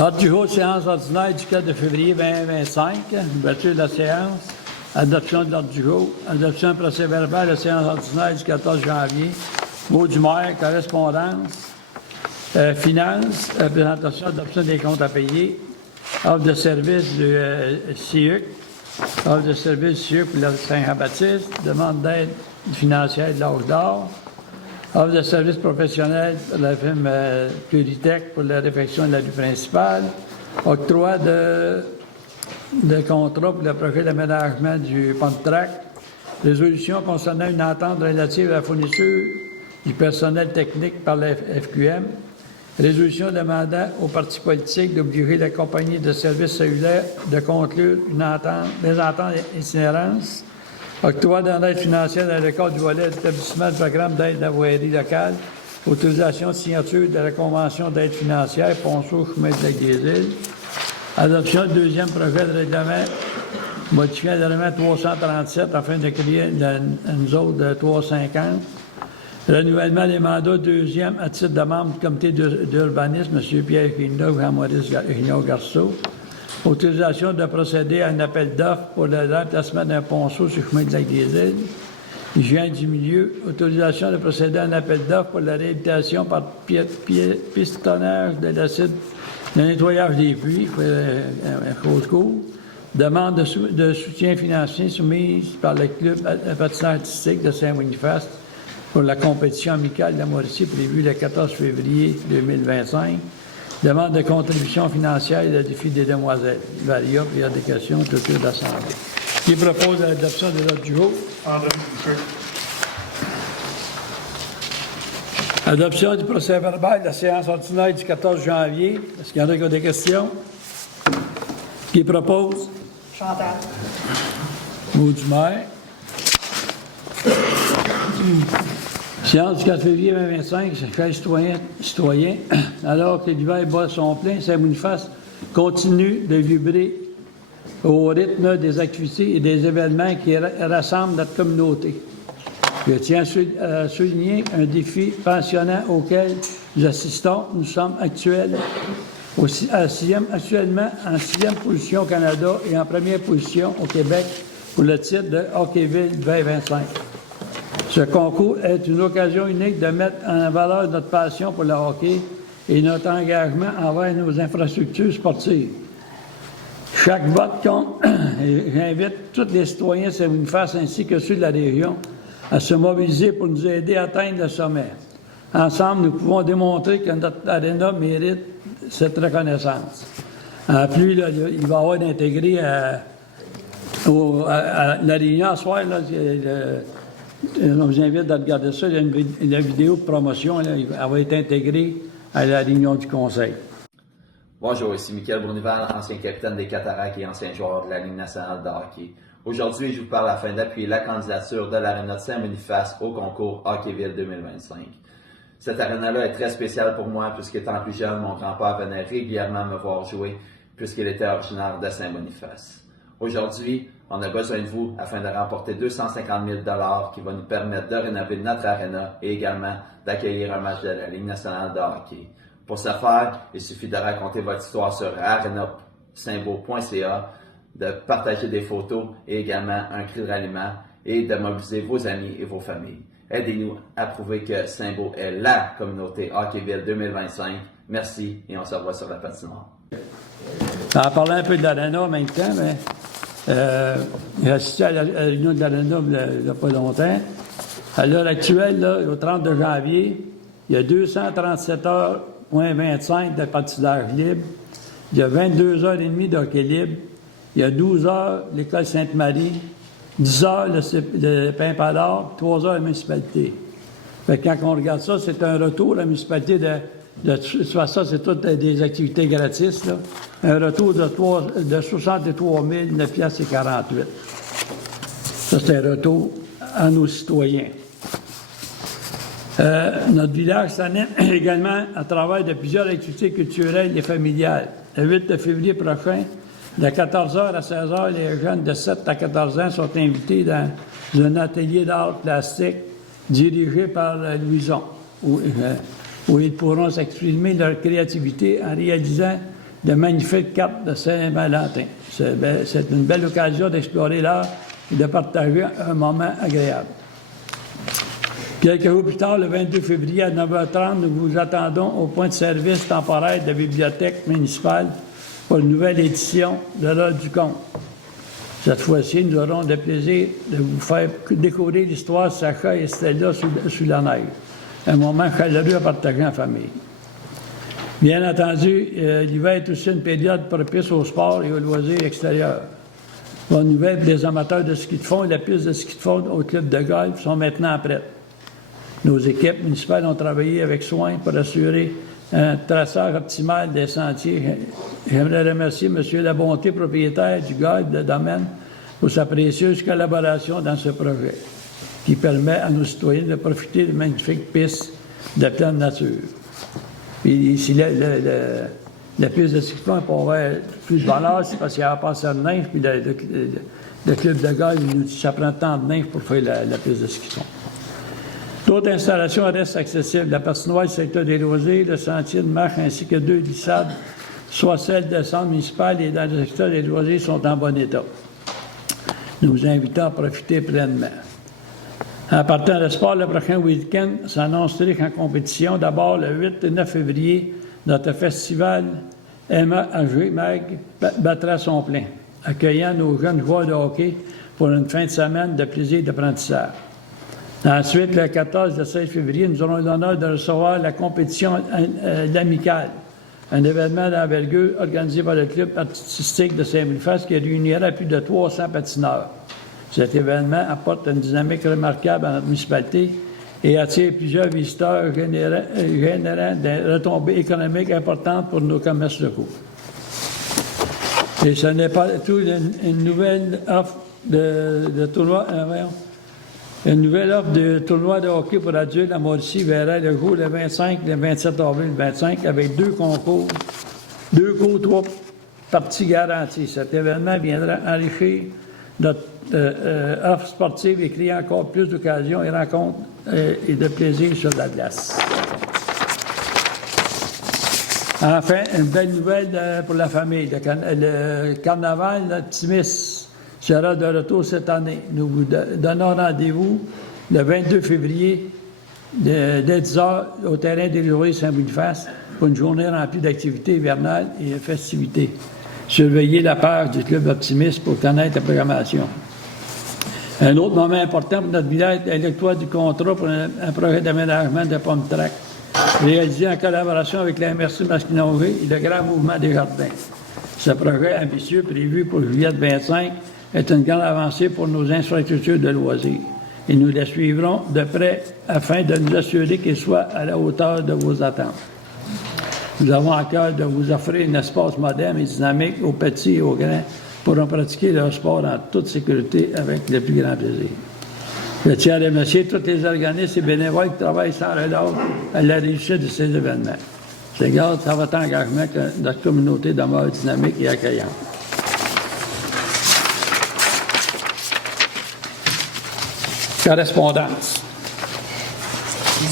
Ordre du jour, séance ordinaire du 4 février 2025. Ouverture de la séance. Adoption de l'ordre du jour. Adoption du procès-verbal de la séance ordinaire du 14 janvier. Mot du maire, correspondance. Finances. Présentation, adoption des comptes à payer. Offre de service du CIUC. Offre de service du CIUC pour la Saint-Jean-Baptiste. Demande d'aide financière de l'âge d'or. Offre de services professionnels pour la firme Puritech pour la réfection de la rue principale. Octroi de contrat pour le projet d'aménagement du pont de track. Résolution concernant une entente relative à la fourniture du personnel technique par la FQM. Résolution demandant aux partis politiques d'obliger la compagnie de services cellulaires de conclure des ententes d'itinérance. Octroi d'une aide financière dans le cadre du volet d'établissement du programme d'aide à la voirie locale. Autorisation de signature de la convention d'aide financière, Ponceau, chemin de la Guézille. Adoption du deuxième projet de règlement modifiant le règlement 337 afin de créer une zone de 350. Renouvellement des mandats deuxième à titre de membre du comité d'urbanisme, M. Pierre Guignaud, Jean-Maurice Garceau. Autorisation de procéder à un appel d'offres pour le remplacement d'un ponceau sur le chemin de la Guézille. Hygiène du milieu. Autorisation de procéder à un appel d'offres pour la réhabilitation par pistonnage de l'acide de nettoyage des puits. Demande de soutien financier soumise par le club patinage artistique de Saint-Boniface pour la compétition amicale de la Mauricie prévue le 14 février 2025. Demande de contribution financière et le défi des demoiselles. Varia, prédication, clôture de l'Assemblée. Qui propose l'adoption de l'ordre du jour? André Boucher. Adoption du procès-verbal de la séance ordinaire du 14 janvier. Est-ce qu'il y en a qui ont des questions? Qui propose? Chantal. Mot du maire. Séance du 4 février 2025, chers citoyens, alors que l'hiver bat son plein, Saint-Boniface continue de vibrer au rythme des activités et des événements qui rassemblent notre communauté. Je tiens à souligner un défi passionnant auquel nous assistons. Nous sommes actuellement en sixième position au Canada et en première position au Québec pour le titre de Hockeyville 2025. Ce concours est une occasion unique de mettre en valeur notre passion pour le hockey et notre engagement envers nos infrastructures sportives. Chaque vote compte et j'invite tous les citoyens de Saint-Boniface ainsi que ceux de la région à se mobiliser pour nous aider à atteindre le sommet. Ensemble, nous pouvons démontrer que notre aréna mérite cette reconnaissance. En plus, là, il va y avoir d'intégrer à la réunion à soir, là, je vous invite à regarder ça. Il y a une vidéo de promotion, là, elle va être intégrée à la réunion du Conseil. Bonjour, ici Michael Bournival, ancien capitaine des Cataractes et ancien joueur de la Ligue nationale de hockey. Aujourd'hui, je vous parle afin d'appuyer la candidature de l'Aréna de Saint-Boniface au concours Hockeyville 2025. Cette aréna-là est très spéciale pour moi puisqu'étant plus jeune, mon grand-père venait régulièrement me voir jouer puisqu'il était originaire de Saint-Boniface. Aujourd'hui, on a besoin de vous afin de remporter 250 000 $ qui va nous permettre de rénover notre aréna et également d'accueillir un match de la Ligue nationale de hockey. Pour ce faire, il suffit de raconter votre histoire sur arenasymbol.ca, de partager des photos et également un cri de ralliement et de mobiliser vos amis et vos familles. Aidez-nous à prouver que Saint-Beau est LA communauté Hockeyville 2025. Merci et on se revoit sur la patinoire. En parlant un peu de l'aréna en même temps, mais j'ai assisté à la réunion de l'aréna il n'y a pas longtemps. À l'heure actuelle, là, au 30 janvier, il y a 237h25 de patinage libre. Il y a 22h30 d'hockey libre. Il y a 12h l'école Sainte-Marie, 10h le Pimpalard, 3h la municipalité. Fait que quand on regarde ça, c'est un retour. La municipalité de ça, c'est toutes des activités gratis, là. Un retour de 63 948. Ça, c'est un retour à nos citoyens. Notre village s'anime également à travers de plusieurs activités culturelles et familiales. Le 8 février prochain, de 14h à 16h, les jeunes de 7 à 14 ans sont invités dans un atelier d'art plastique dirigé par Louison, où ils pourront s'exprimer leur créativité en réalisant de magnifiques cartes de Saint-Valentin. C'est une belle occasion d'explorer l'art et de partager un moment agréable. Quelques jours plus tard, le 22 février à 9h30, nous vous attendons au point de service temporaire de la bibliothèque municipale pour une nouvelle édition de l'Heure du conte. Cette fois-ci, nous aurons le plaisir de vous faire découvrir l'histoire de Sacha et Stella sous la neige. Un moment chaleureux à partager en famille. Bien entendu, l'hiver est aussi une période propice au sport et aux loisirs extérieurs. Bonne nouvelle pour les amateurs de ski de fond et la piste de ski de fond au club de golf sont maintenant prêtes. Nos équipes municipales ont travaillé avec soin pour assurer un traçage optimal des sentiers. J'aimerais remercier M. Labonté, propriétaire du golf de domaine, pour sa précieuse collaboration dans ce projet, qui permet à nos citoyens de profiter de magnifiques pistes de pleine nature. Puis ici, la piste de ski de fond pour avoir plus de valeur, c'est parce qu'il y a pas assez de neige, puis le club de golf, ça prend tant de neige pour faire la piste de ski de fond. D'autres installations restent accessibles. La patinoire du secteur des loisirs, le sentier de marche ainsi que 2 glissades, soit celles de centre municipal et dans le secteur des loisirs, sont en bon état. Nous vous invitons à profiter pleinement. En partant de sport, le prochain week-end s'annonce riche en compétition. D'abord, le 8 et 9 février, notre festival MAG Mag battra son plein, accueillant nos jeunes joueurs de hockey pour une fin de semaine de plaisir et d'apprentissage. Ensuite, le 14 et 16 février, nous aurons l'honneur de recevoir la compétition l'amicale, un événement d'envergure organisé par le club artistique de Saint-Boniface qui réunira plus de 300 patineurs. Cet événement apporte une dynamique remarquable à notre municipalité et attire plusieurs visiteurs, générant des retombées économiques importantes pour nos commerces locaux. Et ce n'est pas tout une nouvelle offre de tournoi. Une nouvelle offre de tournoi de hockey pour adultes à Mauricie verra le jour le 25 et le 27 avril 2025 avec 2 concours, 3 parties garanties. Cet événement viendra enrichir notre offre sportive et créer encore plus d'occasions et rencontres et de plaisir sur la glace. Enfin, une belle nouvelle pour la famille. Le carnaval d'Optimisme sera de retour cette année. Nous vous donnons rendez-vous le 22 février dès 10h au terrain des Loisirs Saint-Boniface pour une journée remplie d'activités hivernales et de festivités. Surveillez la page du Club Optimiste pour connaître la programmation. Un autre moment important pour notre village est l'octroi du contrat pour un projet d'aménagement de Pomme-Trac, réalisé en collaboration avec la MRC Masquinongé et le Grand Mouvement des Jardins. Ce projet ambitieux, prévu pour juillet 25, est une grande avancée pour nos infrastructures de loisirs. Et nous les suivrons de près afin de nous assurer qu'ils soient à la hauteur de vos attentes. Nous avons à cœur de vous offrir un espace moderne et dynamique aux petits et aux grands pour pratiquer leur sport en toute sécurité avec le plus grand plaisir. Je tiens à remercier tous les organismes et bénévoles qui travaillent sans relâche à la réussite de ces événements. Je garde à votre engagement que notre communauté demeure dynamique et accueillante. Correspondance.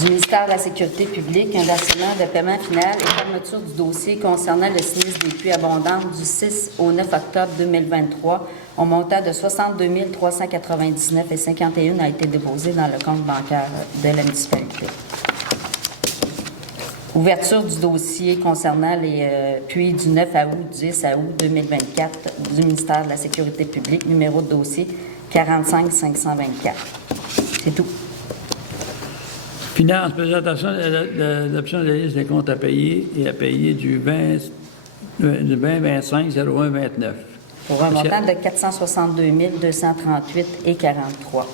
Du ministère de la Sécurité publique, un versement de paiement final et fermeture du dossier concernant le sinistre des pluies abondantes du 6 au 9 octobre 2023 au montant de 62 399,51 a été déposé dans le compte bancaire de la municipalité. Ouverture du dossier concernant les pluies du 9 août, 10 août 2024 du ministère de la Sécurité publique, numéro de dossier 45 524. C'est tout. Finance, présentation de l'option de la liste des comptes à payer et à payer du 20-25-01-29. Pour un montant de 462 238,43.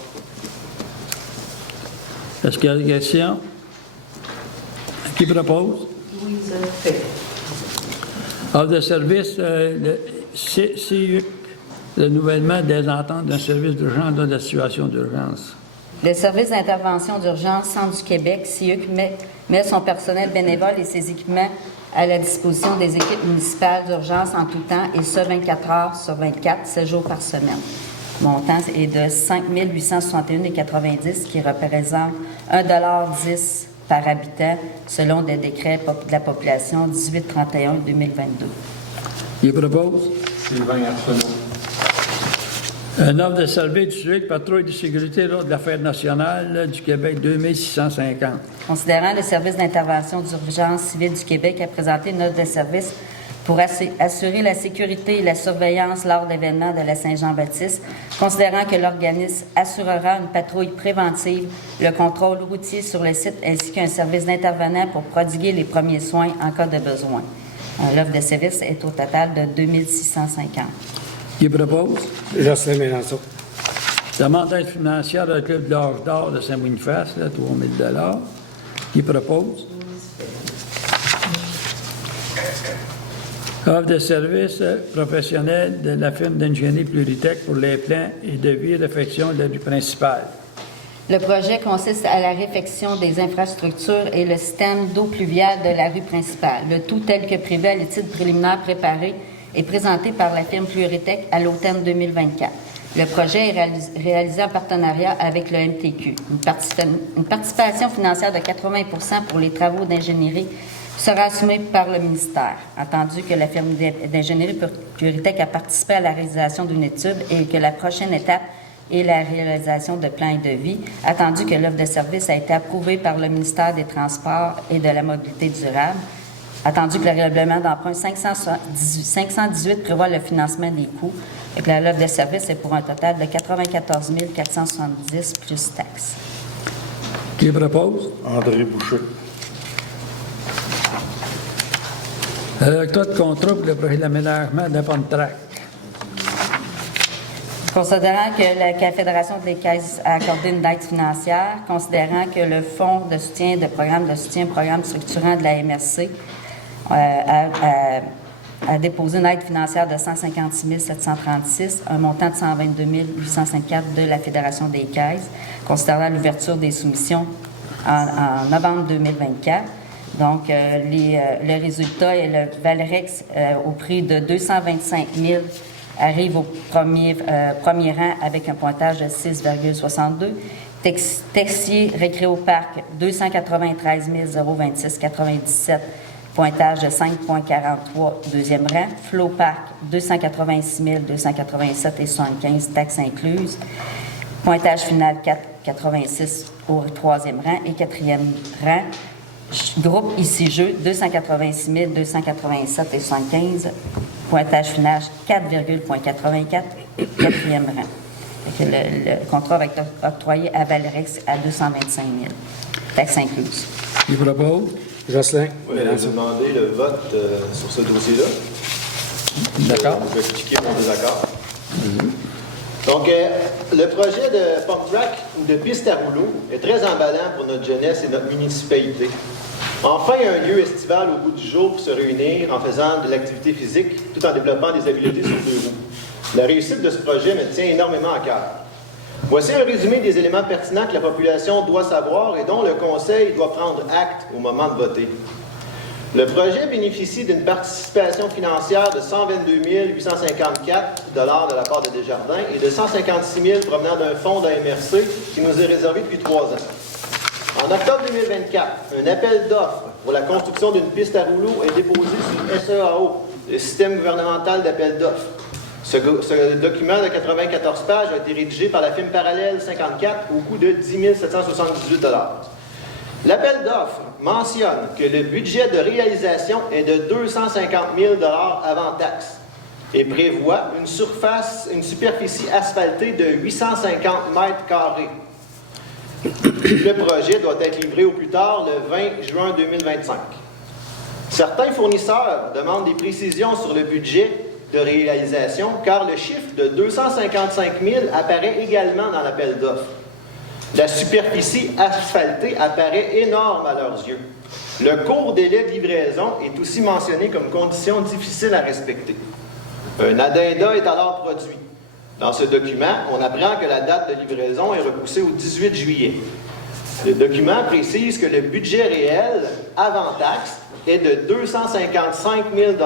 Est-ce qu'il y a des questions? Qui propose? Louise. Offre de service, le CIUC, renouvellement des ententes d'un service d'urgence dans la situation d'urgence. Le service d'intervention d'urgence Centre du Québec, CIUC, met son personnel bénévole et ses équipements à la disposition des équipes municipales d'urgence en tout temps, et ce, 24 heures sur 24, 7 jours par semaine. Le montant est de 5 861,90 qui représente 1,10 $ par habitant selon des décrets de la population 1831-2022. Qui propose? Sylvain Arsenault. Un offre de service du suivi de patrouille de sécurité lors de la Fête nationale du Québec 2650. Considérant le service d'intervention d'urgence civile du Québec a présenté une offre de service pour assurer la sécurité et la surveillance lors d'événements de la Saint-Jean-Baptiste, considérant que l'organisme assurera une patrouille préventive, le contrôle routier sur le site ainsi qu'un service d'intervenant pour prodiguer les premiers soins en cas de besoin. L'offre de service est au total de 2650. Qui propose? Jocelyn Mélenchon. Demande d'aide financière au Club de l'Âge d'or de Saint-Boniface, 3 000 Qui propose? Offre de services professionnels de la firme d'ingénierie Pluritech pour les plans et devis réfection de la rue principale. Le projet consiste à la réfection des infrastructures et le système d'eau pluviale de la rue principale, le tout tel que prévu à l'étude préliminaire préparée et présenté par la firme Pluritech à l'automne 2024. Le projet est réalisé en partenariat avec le MTQ. Une participation financière de 80 pour les travaux d'ingénierie sera assumée par le ministère, entendu que la firme d'ingénierie Pluritech a participé à la réalisation d'une étude et que la prochaine étape est la réalisation de plans et devis, attendu que l'offre de service a été approuvée par le ministère des Transports et de la Mobilité durable, attendu que le règlement d'emprunt 518 prévoit le financement des coûts et que l'offre de service est pour un total de 94 470 plus taxes. Qui propose? André Boucher. Octroi de contrat pour le projet d'aménagement de la Pontrac. Considérant que la Fédération des caisses a accordé une aide financière, considérant que le Fonds de soutien de programme structurant de la MRC a déposé une aide financière de 156 736, un montant de 122 854 de la Fédération des caisses, considérant l'ouverture des soumissions en novembre 2024. Donc, le résultat est le Valrex au prix de 225 000 arrive au premier rang avec un pointage de 6,62. Texier Récréoparc, 293 026,97, pointage de 5,43, deuxième rang. Floparc, 286 287,75, taxes incluses. Pointage final 4,86 au troisième rang et quatrième rang. Groupe Ici Jeux, 286 287,75, pointage final 4,84, quatrième rang. Le contrat va être octroyé à Valrex à 225 000, taxes incluses. Qui propose? Jocelyn Oui, je vais demander le vote sur ce dossier-là. D'accord. Je vais expliquer mon désaccord. Donc, le projet de pump track ou de piste à rouleau est très emballant pour notre jeunesse et notre municipalité. Enfin, un lieu estival au bout du jour pour se réunir en faisant de l'activité physique tout en développant des habiletés sur deux roues. La réussite de ce projet me tient énormément à cœur. Voici un résumé des éléments pertinents que la population doit savoir et dont le Conseil doit prendre acte au moment de voter. Le projet bénéficie d'une participation financière de 122 854 $ de la part de Desjardins et de 156 000 provenant d'un fonds de la MRC qui nous est réservé depuis 3 ans. En octobre 2024, un appel d'offres pour la construction d'une piste à rouleau est déposé sur SEAO, le système gouvernemental d'appel d'offres. Ce document de 94 pages a été rédigé par la firme Parallèle 54 au coût de 10 778 $. L'appel d'offres mentionne que le budget de réalisation est de 250 000 $ avant taxe et prévoit une superficie asphaltée de 850 mètres carrés. Le projet doit être livré au plus tard le 20 juin 2025. Certains fournisseurs demandent des précisions sur le budget de réalisation car le chiffre de 255 000 apparaît également dans l'appel d'offres. La superficie asphaltée apparaît énorme à leurs yeux. Le court délai de livraison est aussi mentionné comme condition difficile à respecter. Un addenda est alors produit. Dans ce document, on apprend que la date de livraison est repoussée au 18 juillet. Le document précise que le budget réel, avant taxe, est de 255 000 $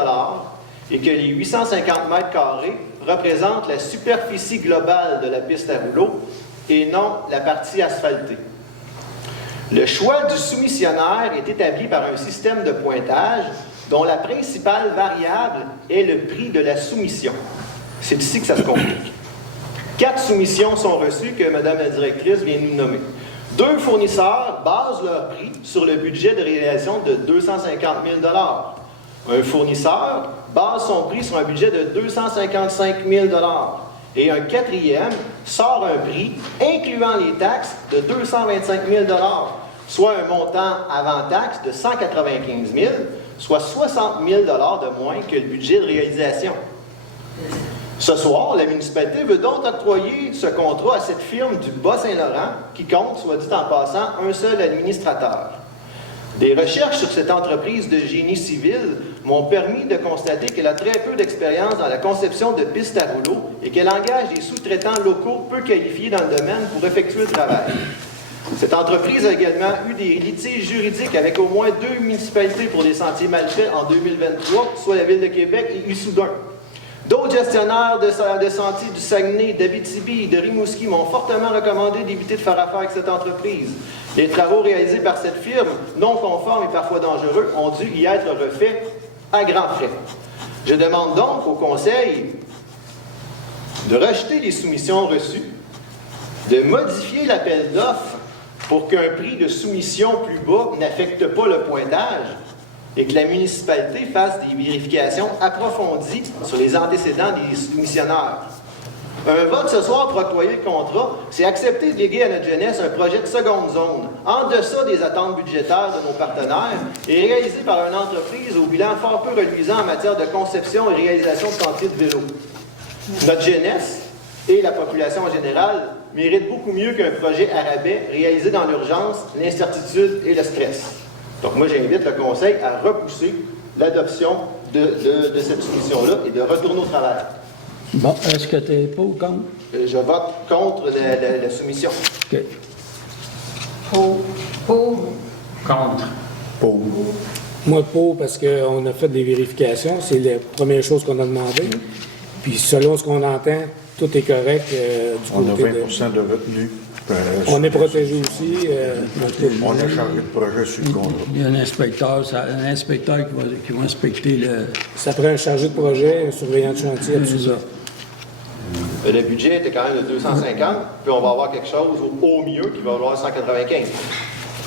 et que les 850 mètres carrés représentent la superficie globale de la piste à rouleau et non la partie asphaltée. Le choix du soumissionnaire est établi par un système de pointage dont la principale variable est le prix de la soumission. C'est ici que ça se complique. 4 soumissions sont reçues que Mme la directrice vient nous nommer. 2 fournisseurs basent leur prix sur le budget de réalisation de 250 000 $. Un fournisseur base son prix sur un budget de 255 000 $. Et un quatrième sort un prix, incluant les taxes, de 225 000 $, soit un montant avant taxe de 195 000 $, soit 60 000 $ de moins que le budget de réalisation. Ce soir, la municipalité veut donc octroyer ce contrat à cette firme du Bas-Saint-Laurent qui compte, soit dit en passant, un seul administrateur. Des recherches sur cette entreprise de génie civil m'ont permis de constater qu'elle a très peu d'expérience dans la conception de pistes à rouleaux et qu'elle engage des sous-traitants locaux peu qualifiés dans le domaine pour effectuer le travail. Cette entreprise a également eu des litiges juridiques avec au moins 2 municipalités pour des sentiers mal faits en 2023, soit la Ville de Québec et Issoudun. D'autres gestionnaires de sentiers du Saguenay, d'Abitibi et de Rimouski m'ont fortement recommandé d'éviter de faire affaire avec cette entreprise. Les travaux réalisés par cette firme, non conformes et parfois dangereux, ont dû y être refaits à grands frais. Je demande donc au Conseil de rejeter les soumissions reçues, de modifier l'appel d'offres pour qu'un prix de soumission plus bas n'affecte pas le pointage et que la municipalité fasse des vérifications approfondies sur les antécédents des soumissionnaires. Un vote ce soir pour octroyer le contrat, c'est accepter de léguer à notre jeunesse un projet de seconde zone, en deçà des attentes budgétaires de nos partenaires et réalisé par une entreprise au bilan fort peu reluisant en matière de conception et réalisation de sentiers de vélo. Notre jeunesse et la population en général méritent beaucoup mieux qu'un projet à rabais réalisé dans l'urgence, l'incertitude et le stress. Donc moi, j'invite le Conseil à repousser l'adoption de cette soumission-là et de retourner au travail. Bon, est-ce que tu es pour ou contre? Je vote contre la soumission. OK. Pour. Contre. Pour. Moi, pour, parce qu'on a fait des vérifications. C'est la première chose qu'on a demandé. Puis, selon ce qu'on entend, tout est correct du On a côté 20 de retenue. On est protégé aussi. On a chargé de projet sur le contrat. Il y a un inspecteur qui va inspecter le... Ça prend un chargé de projet, un surveillant de chantier, C'est tout ça. Mais le budget était quand même de 250, puis on va avoir quelque chose au mieux qui va valoir 195.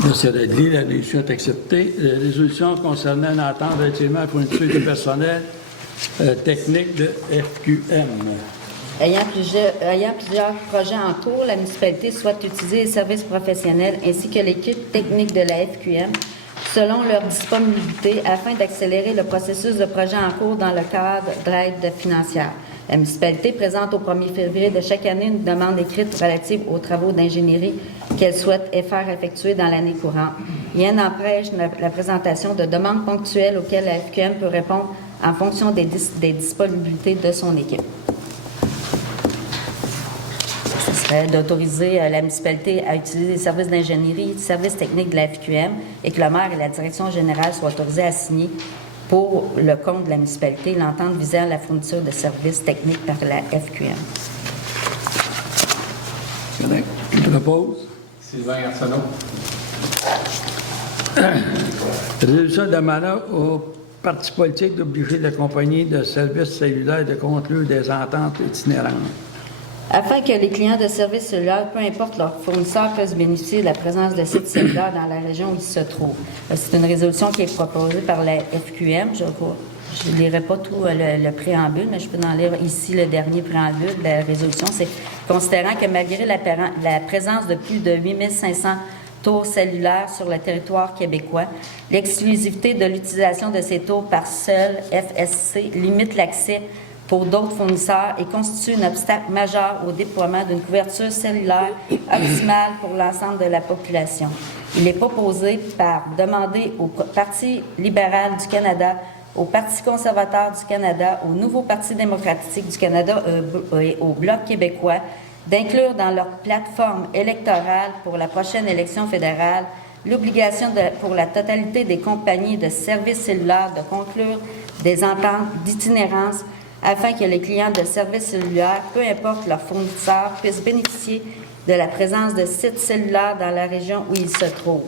Là, c'est réglé, la résolution est acceptée. La résolution concernant une entente relativement à la fourniture de personnel technique de FQM. Ayant plusieurs projets en cours, la municipalité souhaite utiliser les services professionnels ainsi que l'équipe technique de la FQM selon leur disponibilité afin d'accélérer le processus de projet en cours dans le cadre d'aide financière. La municipalité présente au 1er février de chaque année une demande écrite relative aux travaux d'ingénierie qu'elle souhaite faire effectuer dans l'année courante. Rien n'empêche la présentation de demandes ponctuelles auxquelles la FQM peut répondre en fonction des disponibilités de son équipe. Ce serait d'autoriser la municipalité à utiliser les services d'ingénierie, les services techniques de la FQM et que le maire et la direction générale soient autorisés à signer pour le compte de la municipalité l'entente visant la fourniture de services techniques par la FQM. Correct. Je propose. Sylvain Arsenault. Résolution demandant aux partis politiques d'obliger la compagnie de services cellulaires de conclure des ententes itinérantes. Afin que les clients de services cellulaires, peu importe leur fournisseur, puissent bénéficier de la présence de sites cellulaires dans la région où ils se trouvent. C'est une résolution qui est proposée par la FQM. Je ne lirai pas tout le préambule, mais je peux en lire ici le dernier préambule de la résolution. C'est considérant que malgré la présence de plus de 8500 tours cellulaires sur le territoire québécois, l'exclusivité de l'utilisation de ces tours par seul FSC limite l'accès pour d'autres fournisseurs et constitue un obstacle majeur au déploiement d'une couverture cellulaire optimale pour l'ensemble de la population. Il est proposé par demander au Parti libéral du Canada, au Parti conservateur du Canada, au Nouveau Parti démocratique du Canada et au Bloc québécois d'inclure dans leur plateforme électorale pour la prochaine élection fédérale l'obligation pour la totalité des compagnies de services cellulaires de conclure des ententes d'itinérance afin que les clients de services cellulaires, peu importe leur fournisseur, puissent bénéficier de la présence de sites cellulaires dans la région où ils se trouvent.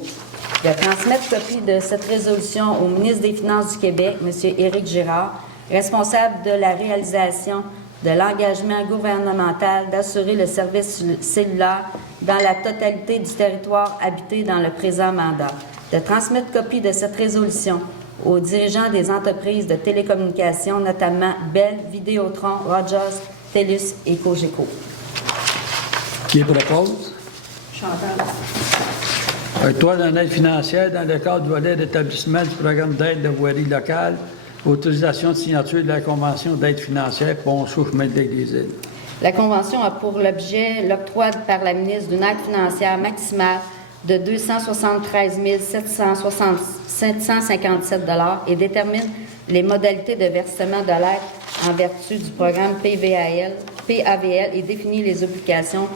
de transmettre copie de cette résolution au ministre des Finances du Québec, M. Éric Girard, responsable de la réalisation de l'engagement gouvernemental d'assurer le service cellulaire dans la totalité du territoire habité dans le présent mandat, de transmettre copie de cette résolution aux dirigeants des entreprises de télécommunications, notamment Bell, Vidéotron, Rogers, TELUS et Cogeco. Qui propose? Chantal. Octroi d'une aide financière dans le cadre du volet d'établissement du programme d'aide de voirie locale, autorisation de signature de la Convention d'aide financière Ponceau chemin de l'Église. La Convention a pour l'objet l'octroi par la ministre d'une aide financière maximale de 273 757 $ et détermine les modalités de versement de l'aide en vertu du programme PAVL et définit les obligations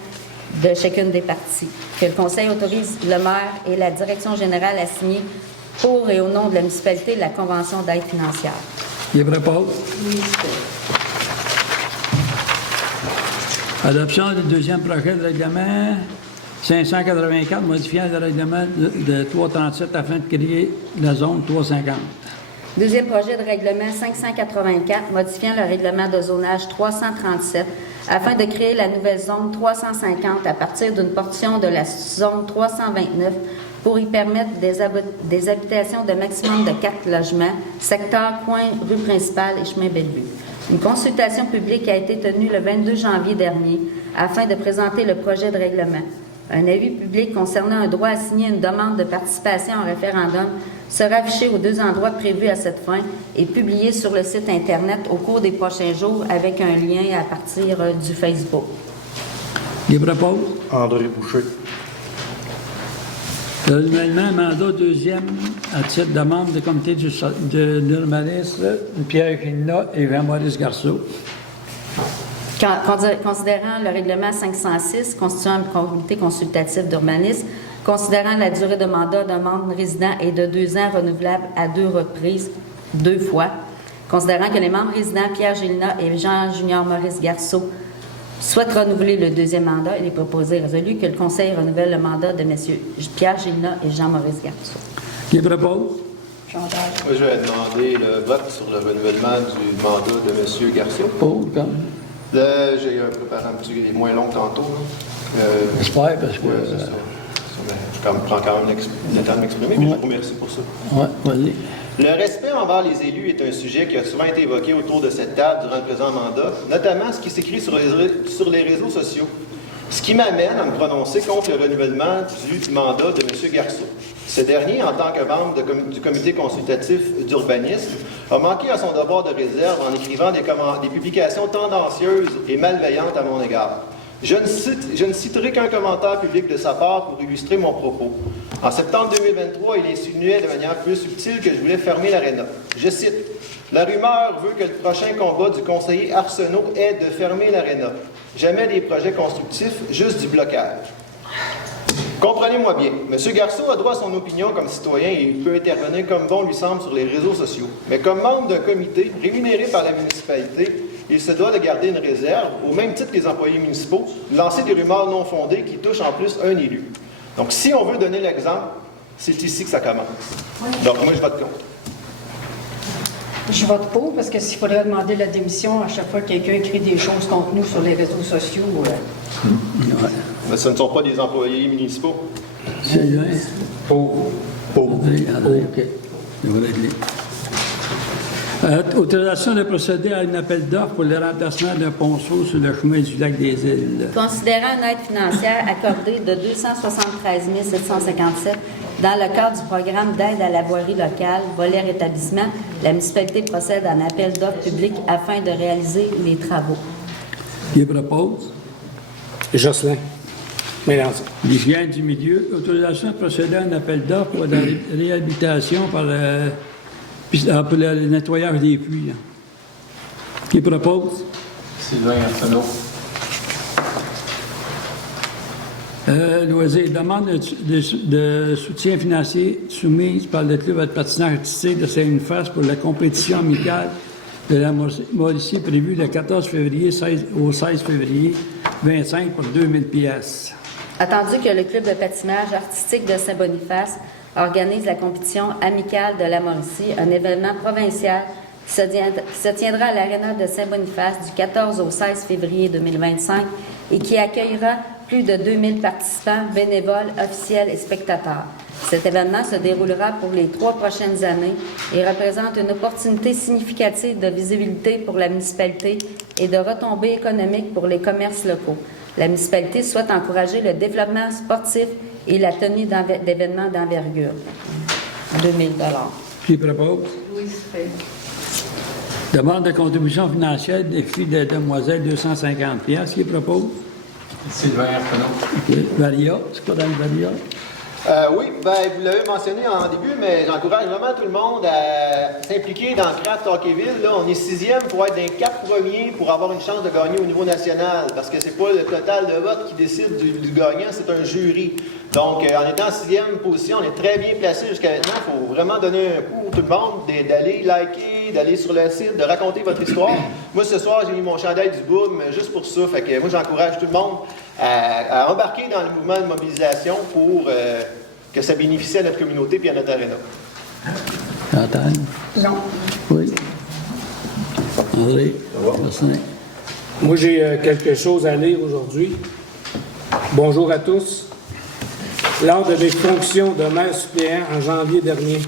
de chacune des parties. Que le Conseil autorise le maire et la Direction générale à signer pour et au nom de la municipalité la Convention d'aide financière. Qui propose? Adoption du deuxième projet de règlement 584 modifiant le règlement de 337 afin de créer la zone 350. Deuxième projet de règlement 584 modifiant le règlement de zonage 337 afin de créer la nouvelle zone 350 à partir d'une portion de la zone 329 pour y permettre des habitations de maximum de 4 logements, secteur, coin, rue principale et chemin Bellevue. Une consultation publique a été tenue le 22 janvier dernier afin de présenter le projet de règlement. Un avis public concernant un droit à signer une demande de participation en référendum sera affiché aux 2 endroits prévus à cette fin et publié sur le site Internet au cours des prochains jours avec un lien à partir du Facebook. Qui propose? André Boucher. Renouvellement mandat deuxième à titre de membre du comité de l'urbanisme Pierre Gélina et Jean-Maurice Garceau. Considérant le règlement 506 constituant un comité consultatif d'urbanisme, considérant la durée de mandat d'un membre résident est de 2 ans renouvelable à 2 reprises, 2 fois, considérant que les membres résidents Pierre Gélina et Jean-Junior Maurice Garceau souhaitent renouveler le 2e mandat, il est proposé et résolu que le Conseil renouvelle le mandat de M. Pierre Gélina et Jean-Maurice Garceau. Qui propose? Chantal. Moi, je vais demander le vote sur le renouvellement du mandat de M. Garceau. Oh, comme. Là, j'ai préparé un petit moins long tantôt. J'espère, parce que. Ouais, c'est ça. Je prends quand même le temps de m'exprimer, mais je vous remercie pour ça. Oui, vas-y. Le respect envers les élus est un sujet qui a souvent été évoqué autour de cette table durant le présent mandat, notamment ce qui s'écrit sur les réseaux sociaux. Ce qui m'amène à me prononcer contre le renouvellement du mandat de M. Garceau. Ce dernier, en tant que membre du comité consultatif d'urbanisme, a manqué à son devoir de réserve en écrivant des publications tendancieuses et malveillantes à mon égard. Je ne citerai qu'un commentaire public de sa part pour illustrer mon propos. En septembre 2023, il insinuait de manière plus subtile que je voulais fermer l'aréna. Je cite, « La rumeur veut que le prochain combat du conseiller Arsenault est de fermer l'aréna. Jamais des projets constructifs, juste du blocage. » Comprenez-moi bien, M. Garceau a droit à son opinion comme citoyen et il peut intervenir comme bon lui semble sur les réseaux sociaux. Mais comme membre d'un comité rémunéré par la municipalité, il se doit de garder une réserve, au même titre que les employés municipaux, de lancer des rumeurs non fondées qui touchent en plus un élu. Donc, si on veut donner l'exemple, c'est ici que ça commence. Donc, moi, je vote contre. Je vote pour parce que s'il faudrait demander la démission à chaque fois que quelqu'un écrit des choses contre nous sur les réseaux sociaux. Ouais. Mais ce ne sont pas des employés municipaux. C'est bien. Pour. André, OK. Je vais régler. Autorisation de procéder à un appel d'offres pour le remplacement d'un ponceau sur le chemin du lac des Îles. Considérant une aide financière accordée de 273 757 dans le cadre du programme d'aide à la voirie locale, volet rétablissement, la municipalité procède à un appel d'offres public afin de réaliser les travaux. Qui propose? Jocelyn. Mélenchon. L'hygiène du milieu. Autorisation de procéder à un appel d'offres pour la réhabilitation pour le nettoyage des puits. Qui propose? Sylvain Arsenault. Loisir. Demande de soutien financier soumise par le club de patinage artistique de Saint-Uniface pour la compétition amicale de la Mauricie prévue le 14 février au 16 février 25 pour 2000 pièces. Attendu que le club de patinage artistique de Saint-Boniface organise la compétition amicale de la Mauricie, un événement provincial qui se tiendra à l'Aréna de Saint-Boniface du 14 au 16 février 2025 et qui accueillera plus de 2000 participants, bénévoles, officiels et spectateurs. Cet événement se déroulera pour les 3 prochaines années et représente une opportunité significative de visibilité pour la municipalité et de retombées économiques pour les commerces locaux. La municipalité souhaite encourager le développement sportif et la tenue d'événements d'envergure. 2 000 $. Qui propose? Louise Fay. Demande de contribution financière des filles de demoiselles 250 piastres. Qui propose? Sylvain Arsenault. OK. Varia, c'est quoi dans le Varia? Oui, ben, vous l'avez mentionné en début, mais j'encourage vraiment tout le monde à s'impliquer dans Craft Hockeyville. Là, on est 6e pour être dans les 4 premiers pour avoir une chance de gagner au niveau national, parce que c'est pas le total de votes qui décide du gagnant, c'est un jury. Donc, en étant en 6e position, on est très bien placé jusqu'à maintenant. Il faut vraiment donner un coup à tout le monde, d'aller liker, d'aller sur le site, de raconter votre histoire. Moi, ce soir, j'ai mis mon chandail du boom juste pour ça. Fait que moi, j'encourage tout le monde à embarquer dans le mouvement de mobilisation pour que ça bénéficie à notre communauté et à notre aréna. Chantal? Non. Oui. André? Merci. Moi, j'ai quelque chose à lire aujourd'hui. Bonjour à tous. Lors de mes fonctions de maire suppléant en janvier dernier,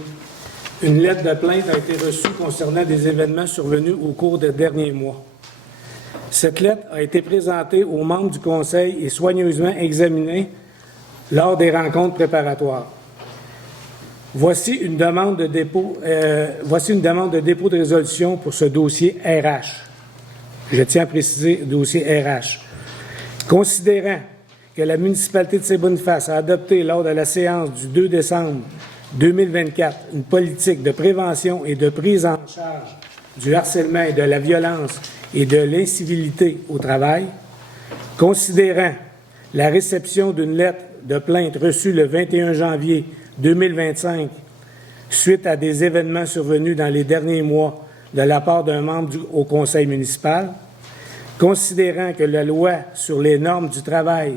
une lettre de plainte a été reçue concernant des événements survenus au cours des derniers mois. Cette lettre a été présentée aux membres du Conseil et soigneusement examinée lors des rencontres préparatoires. Voici une demande de dépôt de résolution pour ce dossier RH. Je tiens à préciser dossier RH. Considérant que la municipalité de Saint-Boniface a adopté lors de la séance du 2 décembre 2024 une politique de prévention et de prise en charge du harcèlement et de la violence et de l'incivilité au travail, considérant la réception d'une lettre de plainte reçue le 21 janvier 2025 suite à des événements survenus dans les derniers mois de la part d'un membre au conseil municipal, considérant que la loi sur les normes du travail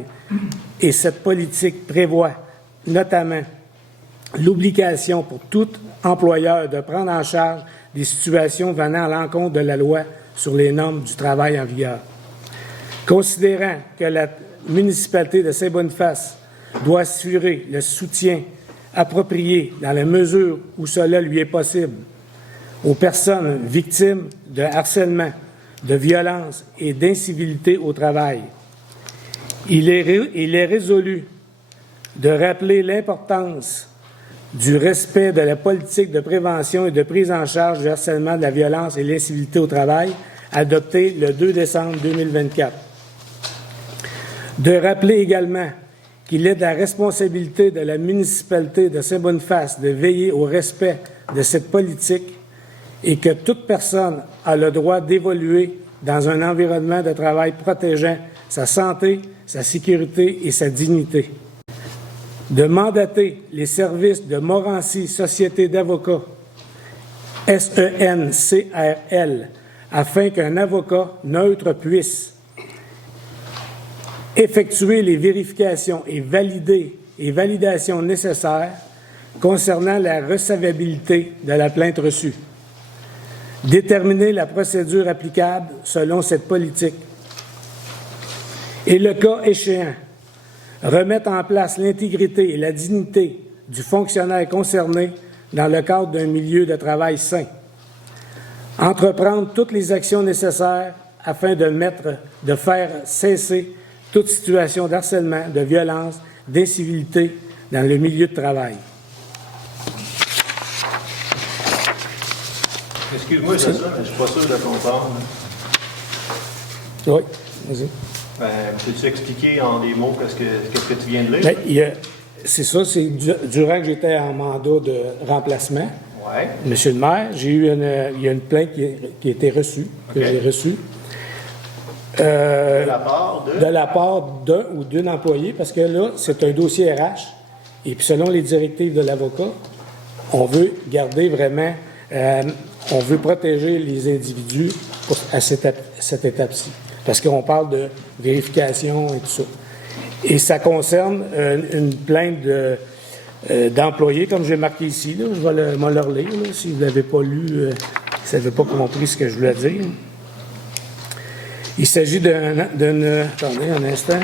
et cette politique prévoit notamment l'obligation pour tout employeur de prendre en charge des situations venant à l'encontre de la loi sur les normes du travail en vigueur. Considérant que la municipalité de Saint-Boniface doit assurer le soutien approprié dans la mesure où cela lui est possible aux personnes victimes de harcèlement, de violence et d'incivilité au travail. Il est résolu de rappeler l'importance du respect de la politique de prévention et de prise en charge du harcèlement, de la violence et de l'incivilité au travail adoptée le 2 décembre 2024. De rappeler également qu'il est de la responsabilité de la municipalité de Saint-Boniface de veiller au respect de cette politique et que toute personne a le droit d'évoluer dans un environnement de travail protégeant sa santé, sa sécurité et sa dignité. De mandater les services de Morancy Société d'avocats, SENCRL, afin qu'un avocat neutre puisse effectuer les vérifications et validations nécessaires concernant la recevabilité de la plainte reçue. Déterminer la procédure applicable selon cette politique. Et le cas échéant, remettre en place l'intégrité et la dignité du fonctionnaire concerné dans le cadre d'un milieu de travail sain. Entreprendre toutes les actions nécessaires afin de faire cesser toute situation d'harcèlement, de violence, d'incivilité dans le milieu de travail. Excuse-moi, je ne suis pas sûr de comprendre. Oui, vas-y. Peux-tu expliquer en des mots qu'est-ce que tu viens de lire? Bien, c'est ça, c'est durant que j'étais en mandat de remplacement, Ouais. Monsieur le maire, il y a une plainte qui a été reçue, que j'ai reçue. De la part de? De la part d'un ou d'une employée, parce que là, c'est un dossier RH, et puis selon les directives de l'avocat, on veut garder vraiment, on veut protéger les individus à cette étape-ci, parce qu'on parle de vérification et tout ça. Et ça concerne une plainte d'employés, comme j'ai marqué ici. Là. Je vais leur lire, là, si vous ne l'avez pas lu, si vous n'avez pas compris ce que je voulais dire. Il s'agit d'une... Attendez un instant.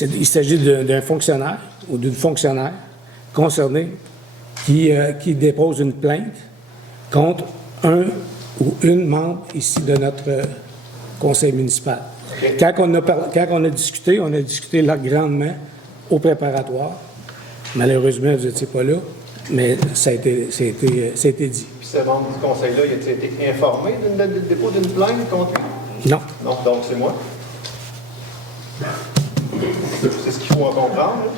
Il s'agit d'un fonctionnaire ou d'une fonctionnaire concernée qui dépose une plainte contre un ou une membre ici de notre conseil municipal. Okay. Quand on a discuté là grandement au préparatoire. Malheureusement, vous n'étiez pas là, mais ça a été dit. Puis ce membre du conseil-là, il a été informé du dépôt d'une plainte contre lui? Non. Non, donc c'est moi. C'est ce qu'il faut en comprendre. Là.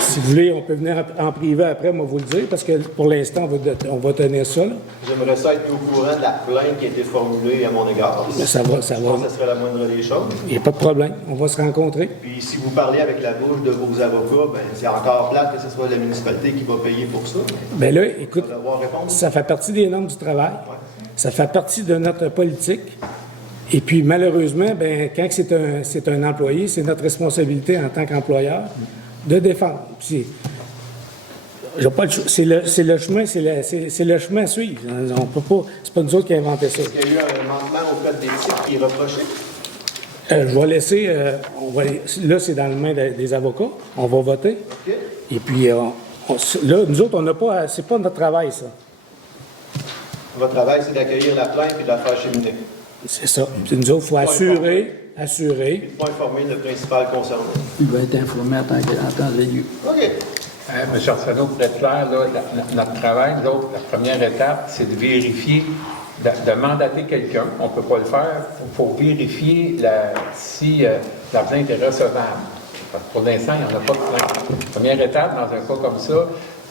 Si vous voulez, on peut venir en privé après, moi vous le dire, parce que pour l'instant, on va tenir ça. J'aimerais ça être au courant de la plainte qui a été formulée à mon égard. Ça va. Ça serait la moindre des choses. Il n'y a pas de problème. On va se rencontrer. Puis si vous parlez avec la bouche de vos avocats, ben c'est encore plate que ce soit la municipalité qui va payer pour ça. Bien là, écoute, ça fait partie des normes du travail. Ouais. Ça fait partie de notre politique. Et puis, malheureusement, ben, quand c'est un employé, c'est notre responsabilité en tant qu'employeur de défendre. C'est le chemin à suivre. On peut pas, c'est pas nous autres qui avons inventé ça. Est-ce qu'il y a eu un amendement au code d'éthique qui est reproché? Je vais laisser, là, c'est dans les mains des avocats. On va voter. Okay. Et puis, là, nous autres, on n'a pas, c'est pas notre travail, ça. Votre travail, c'est d'accueillir la plainte et de la faire cheminer. C'est ça. Puis nous autres, il faut assurer. Et de pas informer le principal concerné. Il va être informé en temps régulier. OK. M. Arsenault, pour être clair, là, notre travail, la première étape, c'est de vérifier, de mandater quelqu'un. On ne peut pas le faire. Il faut vérifier si l'argent est recevable. Parce que pour l'instant, il n'y en a pas de plainte. Première étape, dans un cas comme ça,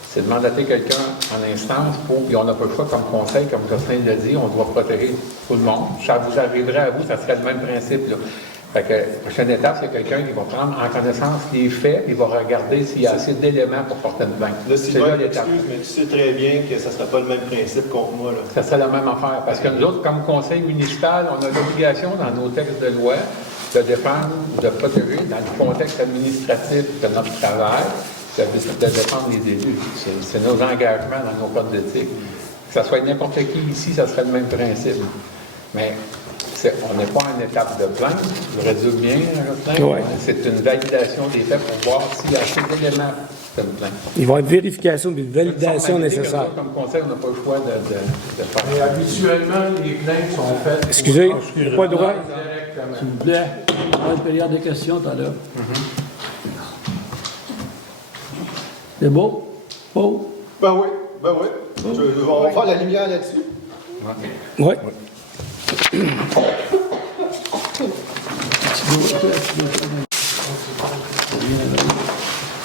c'est de mandater quelqu'un en instance puis on n'a pas le choix comme conseil, comme Jocelyn l'a dit, on doit protéger tout le monde. Ça vous arriverait à vous, ça serait le même principe. Là. Fait que la prochaine étape, c'est quelqu'un qui va prendre en connaissance les faits et va regarder s'il y a assez d'éléments pour porter une plainte. Là, c'est là l'étape. Mais tu sais très bien que ça ne serait pas le même principe contre moi. Là. Ça serait la même affaire. Parce que nous autres, comme conseil municipal, on a l'obligation dans nos textes de loi de défendre, de protéger dans le contexte administratif de notre travail, de défendre les élus. C'est nos engagements dans nos codes d'éthique. Que ce soit n'importe qui ici, ça serait le même principe. Mais on n'est pas en étape de plainte, je résume bien, ouais. C'est une validation des faits pour voir s'il y a assez d'éléments de plainte. Il va y avoir une vérification d'une validation nécessaire. Comme conseil, on n'a pas le choix de faire. Mais habituellement, les plaintes sont faites. Excusez, pas le droit. S'il vous plaît, on va une période de questions tout à l'heure. C'est beau? Beau? Ben oui. On va faire la lumière là-dessus. Oui.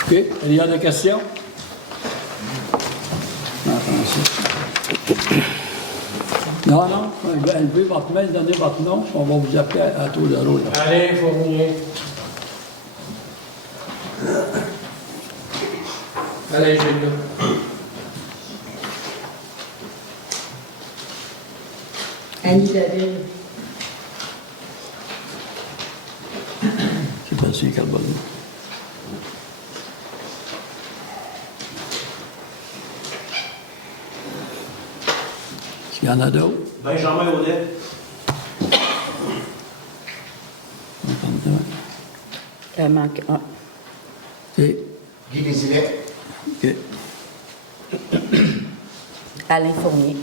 OK. Il y a des questions? Non. Levez votre main, donnez votre nom. On va vous appeler à tour de rôle. Alain Fournier. Alain Gilles. Annie David. Sébastien Carbonneau. Est-ce qu'il y en a d'autres? Benjamin Audet. Manque un. OK. Guy Désilet. OK. Alain Fournier.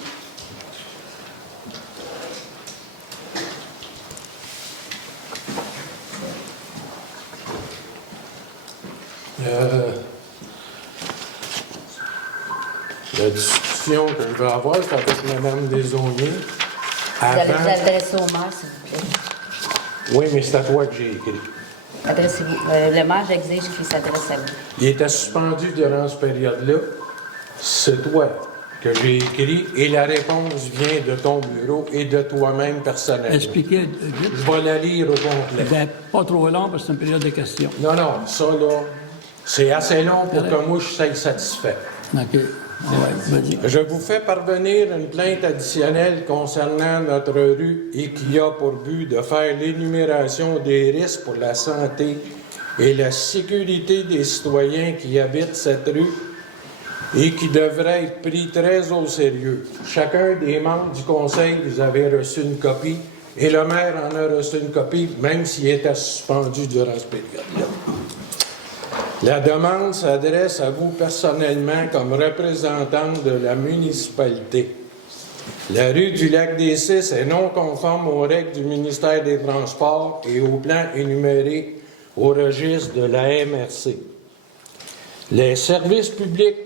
La discussion que je vais avoir, c'est avec Mme Desaulniers. Vous allez vous adresser au maire, s'il vous plaît. Oui, mais c'est à toi que j'ai écrit. Adressez-vous. Le maire, j'exige qu'il s'adresse à vous. Il était suspendu durant cette période-là. C'est toi que j'ai écrit et la réponse vient de ton bureau et de toi-même personnellement. Expliquez vite. Je vais la lire au complet. Vous n'êtes pas trop long parce que c'est une période de questions. Non, ça là, c'est assez long pour que moi je sois satisfait. OK. Ouais, vas-y. Je vous fais parvenir une plainte additionnelle concernant notre rue et qui a pour but de faire l'énumération des risques pour la santé et la sécurité des citoyens qui habitent cette rue et qui devrait être pris très au sérieux. Chacun des membres du conseil, vous avez reçu une copie, et le maire en a reçu une copie, même s'il était suspendu durant cette période-là. La demande s'adresse à vous personnellement comme représentante de la municipalité. La rue du Lac-des-Six est non conforme aux règles du ministère des Transports et aux plans énumérés au registre de la MRC. Les services publics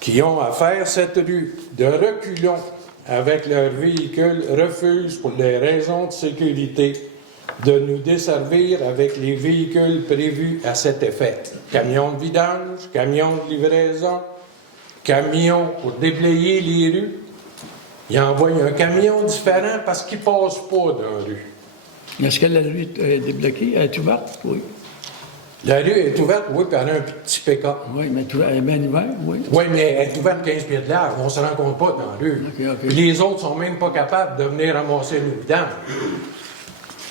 qui ont à faire cette rue de reculons avec leurs véhicules refusent, pour des raisons de sécurité, de nous desservir avec les véhicules prévus à cet effet. Camions de vidange, camions de livraison, camions pour déblayer les rues. Ils envoient un camion différent parce qu'ils ne passent pas dans la rue. Est-ce que la rue est débloquée? Elle est ouverte? Oui. La rue est ouverte, oui, puis elle a un petit pick-up. Oui, mais elle est bien ouverte, oui. Oui, mais elle est ouverte 15 pieds de large. On ne se rencontre pas dans la rue. OK, OK. Puis les autres sont même pas capables de venir ramasser nos vidanges.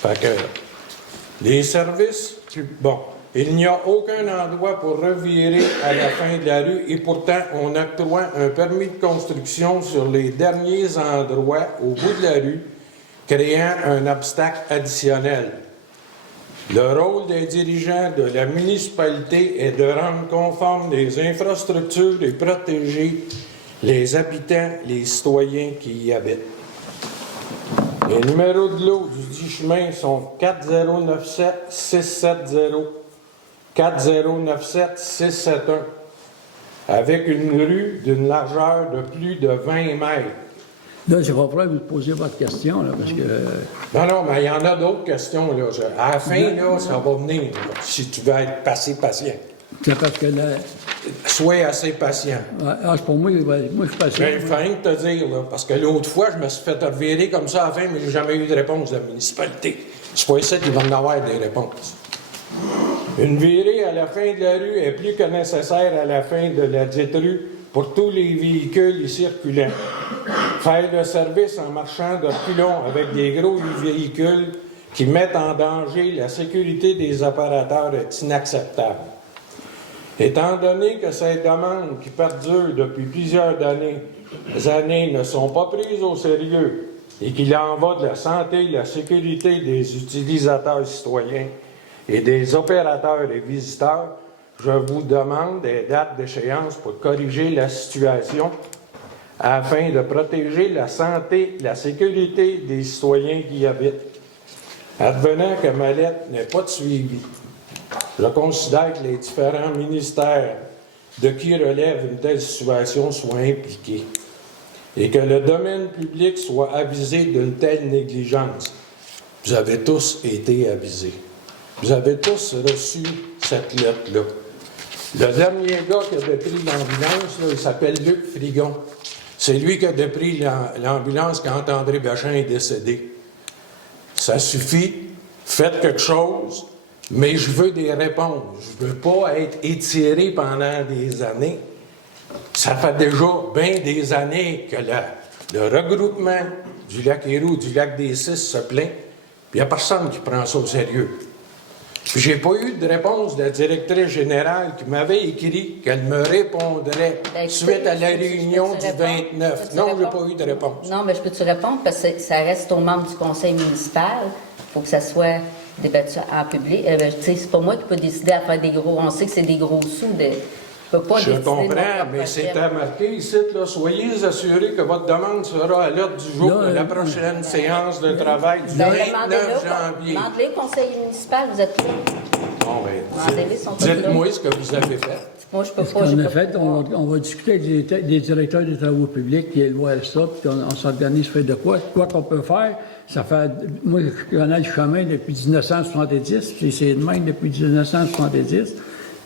Fait que les services, bon, il n'y a aucun endroit pour revirer à la fin de la rue et pourtant on octroie un permis de construction sur les derniers endroits au bout de la rue, créant un obstacle additionnel. Le rôle des dirigeants de la municipalité est de rendre conformes les infrastructures et protéger les habitants, les citoyens qui y habitent. Les numéros de l'eau du dit chemin sont 4097-670, 4097-671, avec une rue d'une largeur de plus de 20 mètres. Là, je vais vous poser votre question, là, parce que... Non, mais il y en a d'autres questions, là. À la fin, là, ça va venir, là, si tu veux être assez patient. C'est parce que là... Sois assez patient. Ah, c'est pour moi, moi, je suis patient. Je viens de te dire, là, parce que l'autre fois, je me suis fait revirer comme ça à la fin, mais j'ai jamais eu de réponse de la municipalité. C'est pas ici qu'ils vont en avoir des réponses. Une virée à la fin de la rue est plus que nécessaire à la fin de la dite rue pour tous les véhicules y circulant. Faire le service en marchant de reculons avec des gros véhicules qui mettent en danger la sécurité des opérateurs est inacceptable. Étant donné que ces demandes qui perdurent depuis plusieurs années ne sont pas prises au sérieux et qu'il en va de la santé et la sécurité des utilisateurs citoyens et des opérateurs et visiteurs, je vous demande des dates d'échéance pour corriger la situation afin de protéger la santé et la sécurité des citoyens qui y habitent. Advenant que ma lettre n'est pas de suivi, je considère que les différents ministères de qui relève une telle situation soient impliqués et que le domaine public soit avisé d'une telle négligence. Vous avez tous été avisés. Vous avez tous reçu cette lettre-là. Le dernier gars qui a dépris l'ambulance, là, il s'appelle Luc Frigon. C'est lui qui a dépris l'ambulance quand André Bachin est décédé. Ça suffit. Faites quelque chose. Mais je veux des réponses. Je ne veux pas être étiré pendant des années. Ça fait déjà bien des années que le regroupement du Lac-Héroux, du Lac-des-Six se plaint, puis il n'y a personne qui prend ça au sérieux. Puis j'ai pas eu de réponse de la directrice générale qui m'avait écrit qu'elle me répondrait suite à la réunion du 29. Non, j'ai pas eu de réponse. Non, mais je peux te répondre parce que ça reste aux membres du conseil municipal. Il faut que ça soit débattu en public. C'est pas moi qui peux décider à faire des gros... On sait que c'est des gros sous. Je comprends, mais c'est marqué ici, là, soyez assurés que votre demande sera à l'ordre du jour de la prochaine séance de travail du 29 janvier. Demandez le conseil municipal, vous êtes là. Bon, dites-moi ce que vous avez fait. Moi, je peux pas. En fait, on va discuter avec des directeurs des travaux publics qui voient ça, puis on s'organise, fait de quoi. Quoi qu'on peut faire, ça fait... Moi, je connais le chemin depuis 1970, j'ai essayé de même depuis 1970.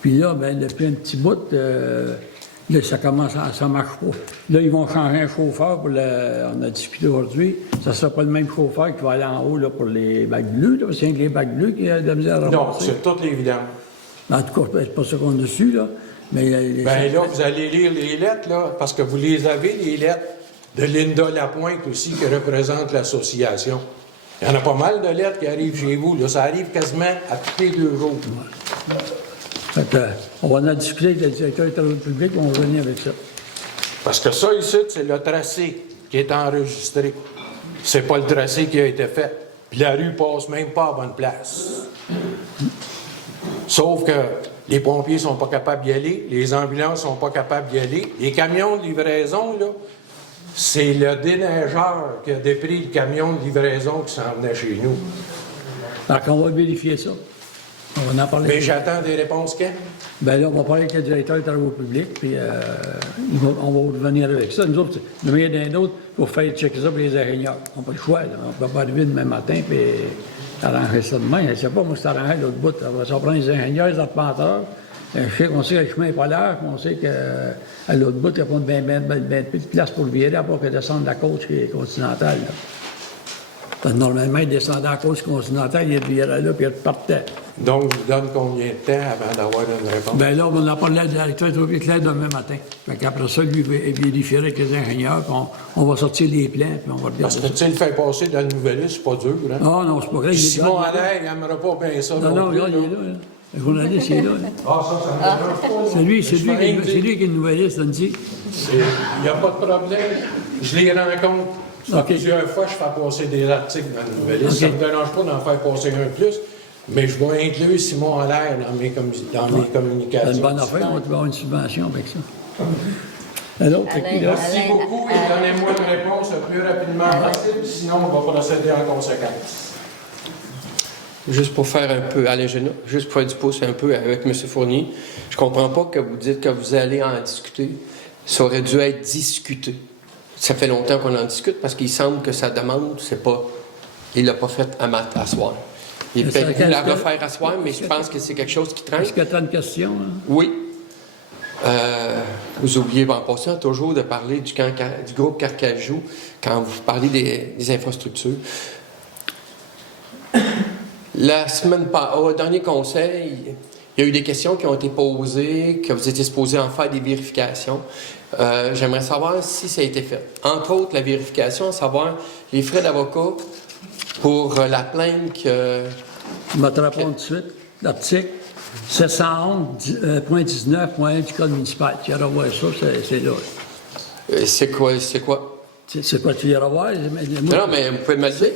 Puis là, ben, depuis un petit bout, là, ça commence ça marche pas. Là, ils vont changer un chauffeur pour on a discuté aujourd'hui. Ça ne sera pas le même chauffeur qui va aller en haut là, pour les bacs bleus, là, c'est les bacs bleus qui a de la misère à ramasser. Non, c'est toutes les vidanges. En tout cas, c'est pas ça qu'on a su, là. Mais, bien là, vous allez lire les lettres, là, parce que vous les avez, les lettres de Linda Lapointe aussi, qui représente l'association. Il y en a pas mal de lettres qui arrivent chez vous. Là. Ça arrive quasiment à tous les 2 jours. Fait que, on va en discuter avec le directeur des travaux publics, on va revenir avec ça. Parce que ça, ici, c'est le tracé qui est enregistré. C'est pas le tracé qui a été fait. Puis la rue passe même pas à bonne place. Sauf que les pompiers sont pas capables d'y aller, les ambulances sont pas capables d'y aller. Les camions de livraison, là, c'est le déneigeur qui a dépris le camion de livraison qui s'en venait chez nous. Alors qu'on va vérifier ça. On va en parler. Mais j'attends des réponses quand? Ben là, on va parler avec le directeur des travaux publics, puis on va revenir avec ça. Nous autres, le meilleur d'un autre, il faut faire checker ça pour les ingénieurs. On n'a pas le choix, là. On ne peut pas arriver demain matin, puis arranger ça demain. Je ne sais pas, moi, c'est arrangé l'autre bout. Ça prend les ingénieurs, les arpenteurs. On sait que le chemin n'est pas large, on sait qu'à l'autre bout, il n'y a pas de place pour le virer, à part que descendre la côte qui est continentale. Là. Parce que normalement, il descendait à la côte continentale, il virait là, puis il repartait. Donc, je vous donne combien de temps avant d'avoir une réponse? Bien là, on en parlé à la directrice au clair demain matin. Fait qu'après ça, lui, il vérifierait avec les ingénieurs, puis on va sortir les plans, puis on va regarder. Parce que, tu sais, le faire passer dans le nouvelliste, c'est pas dur, hein? Ah non, c'est pas grave. Simon Allaire, il n'aimerait pas bien ça. Non, regarde, il est là. Le journaliste, il est là. Ah, ça me dérange pas. C'est lui qui est nouvelliste, on dit. Il n'y a pas de problème. Je les rencontre. OK. Plusieurs fois, je fais passer des articles dans le nouvelliste. Ça ne me dérange pas d'en faire passer un de plus, mais je vais inclure Simon Allaire dans mes communications. C'est une bonne affaire, on va avoir une subvention avec ça. Alors, Merci beaucoup et donnez-moi une réponse le plus rapidement possible, sinon on va procéder en conséquence. Juste pour faire un peu, Alain Géna, juste pour faire du pouce un peu avec M. Fournier, je comprends pas que vous dites que vous allez en discuter. Ça aurait dû être discuté. Ça fait longtemps qu'on en discute parce qu'il semble que sa demande, c'est pas. Il l'a pas faite à soir. Il peut la refaire à soir, mais je pense que c'est quelque chose qui traîne. Est-ce que tu as une question? Hein? Oui. Vous oubliez en passant toujours de parler du groupe Carcajou quand vous parlez des infrastructures. La semaine au dernier conseil, il y a eu des questions qui ont été posées, que vous étiez supposé en faire des vérifications. J'aimerais savoir si ça a été fait. Entre autres, la vérification, à savoir les frais d'avocat pour la plainte que... Je vais te répondre tout de suite. L'article 711.19.1 du Code municipal. Tu iras voir ça, c'est là. C'est quoi? C'est quoi tu iras voir? Non, mais vous pouvez me le dire.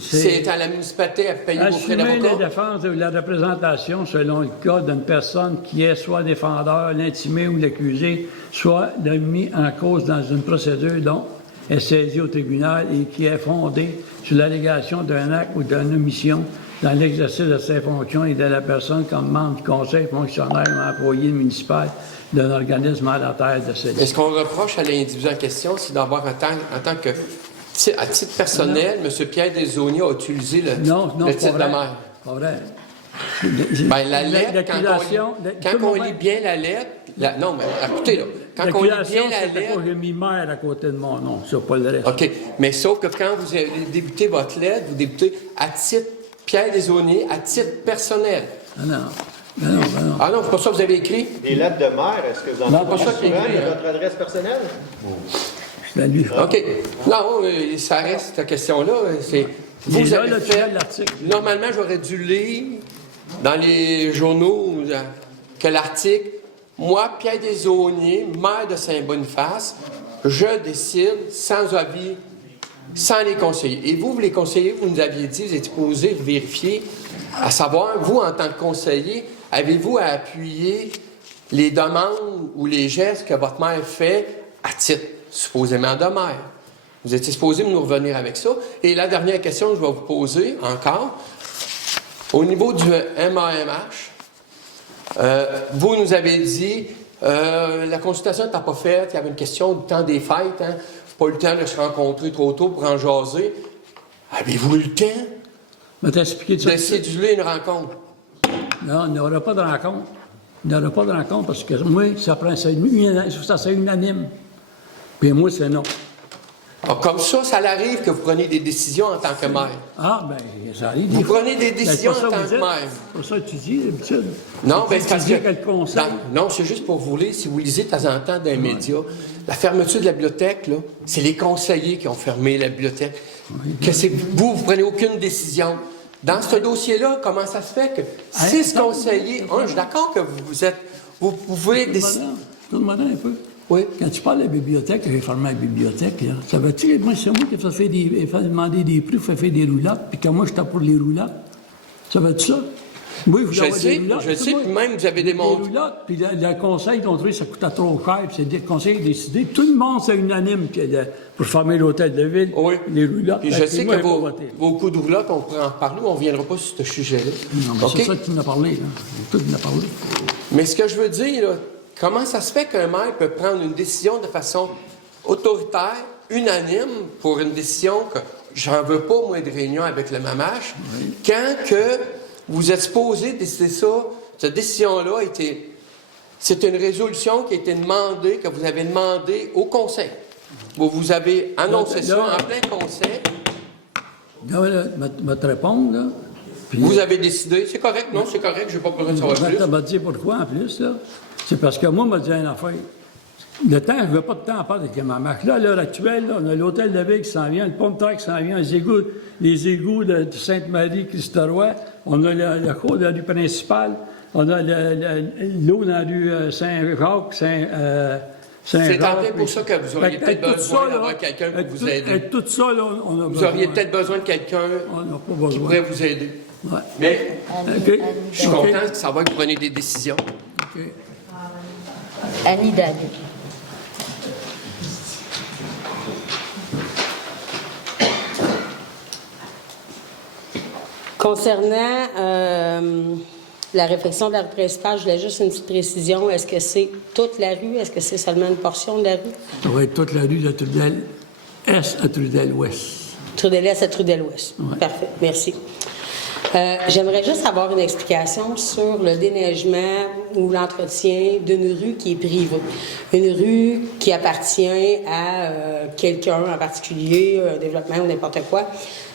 C'est à la municipalité à payer vos frais assumer d'avocat? la défense ou la représentation selon le cas d'une personne qui est soit défendeur, l'intimé ou l'accusé, soit mis en cause dans une procédure dont est saisie au tribunal et qui est fondée sur l'allégation d'un acte ou d'une omission dans l'exercice de ses fonctions et de la personne comme membre du conseil, fonctionnaire ou employé municipal d'un organisme mandataire de celle-ci. Est-ce qu'on reproche à l'individu en question, c'est d'avoir en tant que, à titre personnel, M. Pierre Desaulniers a utilisé le titre de maire? Pas vrai. Bien, la lettre, quand on lit bien la lettre, non, mais écoutez, là, quand on lit bien la lettre... J'ai mis maire à côté de mon nom, c'est pas le reste. OK, mais sauf que quand vous avez débuté votre lettre, vous débutez à titre Pierre Desaulniers, à titre personnel. Ah non. Non. Ah non, c'est pas ça que vous avez écrit? Les lettres de maire, est-ce que vous en pas ça avez qui est écrit, de votre adresse personnelle? OK. Non, ça reste, cette question-là. Vous avez fait... Normalement, j'aurais dû lire dans les journaux que l'article « Moi, Pierre Desaulniers, maire de Saint-Boniface, je décide sans avis, sans les conseillers. » Et vous, les conseillers, vous nous aviez dit, vous étiez posé vérifier, à savoir, vous, en tant que conseiller, avez-vous à appuyer les demandes ou les gestes que votre maire fait à titre supposément de maire? Vous étiez supposé nous revenir avec ça. Et la dernière question que je vais vous poser encore, au niveau du MAMH, vous nous avez dit, la consultation n'était pas faite, il y avait une question du temps des fêtes, hein, pas eu le temps de se rencontrer trop tôt pour en jaser. Avez-vous eu le temps de céduler une rencontre? Non, il n'y aura pas de rencontre. Il n'y aura pas de rencontre parce que moi, c'est unanime. Puis moi, c'est non. Alors, comme ça l'arrive que vous preniez des décisions en tant que maire. Ah, ben, ça arrive. Vous prenez des décisions en tant que maire. C'est pour ça que tu dis, d'habitude. Non, ben, c'est parce que. Quel conseil? Non, c'est juste pour vous lire, si vous lisez de temps en temps dans les médias, la fermeture de la bibliothèque, là, c'est les conseillers qui ont fermé la bibliothèque. Que c'est vous prenez aucune décision. Dans ce dossier-là, comment ça se fait que 6 conseillers. Je suis d'accord que vous pouvez décider. Donne-moi un peu. Oui. Quand tu parles de la bibliothèque, j'ai fermé la bibliothèque, là. Ça veut-tu que moi, c'est moi qui ai fait demander des prix, fait faire des roulottes, puis que moi, j'étais pour les roulottes? Ça veut-tu ça? Oui, vous Je sais, puis même vous avez démontré. Des roulottes, puis le conseil, ils ont trouvé que ça coûtait trop cher, puis c'est le conseil a décidé. Tout le monde, c'est unanime pour fermer l'hôtel de ville, les roulottes. Puis je sais que vos coups de roulotte, on pourrait en parler, mais on ne reviendra pas sur ce sujet-là. Non, mais c'est ça que tu m'as parlé, là. Tout m'as parlé. Mais ce que je veux dire, là, comment ça se fait qu'un maire peut prendre une décision de façon autoritaire, unanime, pour une décision que j'en veux pas, moi, de réunion avec le MAMACH, quand que vous êtes supposé décider ça, cette décision-là c'est une résolution qui a été demandée, que vous avez demandé au conseil. Vous avez annoncé ça en plein conseil. Là, je vais te répondre, là. Puis, vous avez décidé, c'est correct, non, c'est correct, je n'ai pas besoin de savoir plus. Je vais te dire pourquoi, en plus, là. C'est parce que moi, je me dis une affaire. Le temps, je ne veux pas de temps à part avec ma marque. Là, à l'heure actuelle, là, on a l'hôtel de ville qui s'en vient, le pont de terre qui s'en vient, les égouts de Sainte-Marie-Christ-Roi, on a le cours de la rue principale, on a l'eau dans la rue Saint-Jacques, Saint-Jacques. C'est en fait pour ça que vous auriez peut-être besoin d'avoir quelqu'un pour vous aider. Tout ça, là, on a vous auriez peut-être besoin de quelqu'un qui pourrait vous aider. Ouais. Mais je suis content de savoir que vous prenez des décisions. Okay. Annie Daly. Concernant la réflexion de la rue principale, je voulais juste une petite précision. Est-ce que c'est toute la rue? Est-ce que c'est seulement une portion de la rue? Ça va être toute la rue de Trudel-Est à Trudel-Ouest. Trudel-Est à Trudel-Ouest. Ouais. Parfait, merci. J'aimerais juste avoir une explication sur le déneigement ou l'entretien d'une rue qui est privée. Une rue qui appartient à quelqu'un en particulier, un développement ou n'importe quoi.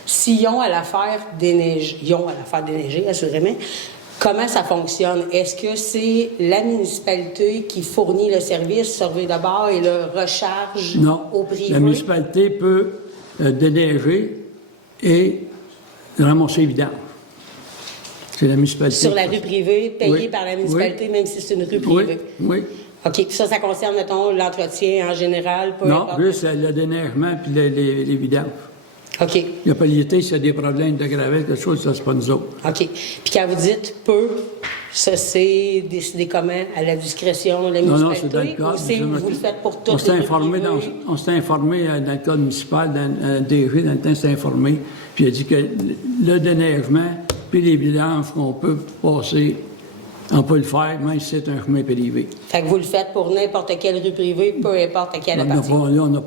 S'ils ont à la faire déneiger, assurément, comment ça fonctionne? Est-ce que c'est la municipalité qui fournit le service, surveille d'abord et le recharge au privé? La municipalité peut déneiger et ramasser les vidanges. C'est la municipalité. Sur la rue privée, payée par la municipalité, même si c'est une rue privée? Oui. OK. Puis ça concerne, mettons, l'entretien en général? Non, juste le déneigement puis les vidanges. OK. Il n'y a pas l'été, s'il y a des problèmes de gravelle, quelque chose, ça, c'est pas nous autres. OK. Puis quand vous dites peu, ça, c'est décidé comment? À la discrétion de la municipalité? Non, c'est dans le cadre. Vous le faites pour toutes on s'est informé dans le cadre municipal, dans le DG, dans le temps, s'est informé, puis il a dit que le déneigement puis les vidanges qu'on peut passer, on peut le faire, même si c'est un chemin privé. Fait que vous le faites pour n'importe quelle rue privée, peu importe à quelle appartient. On n'a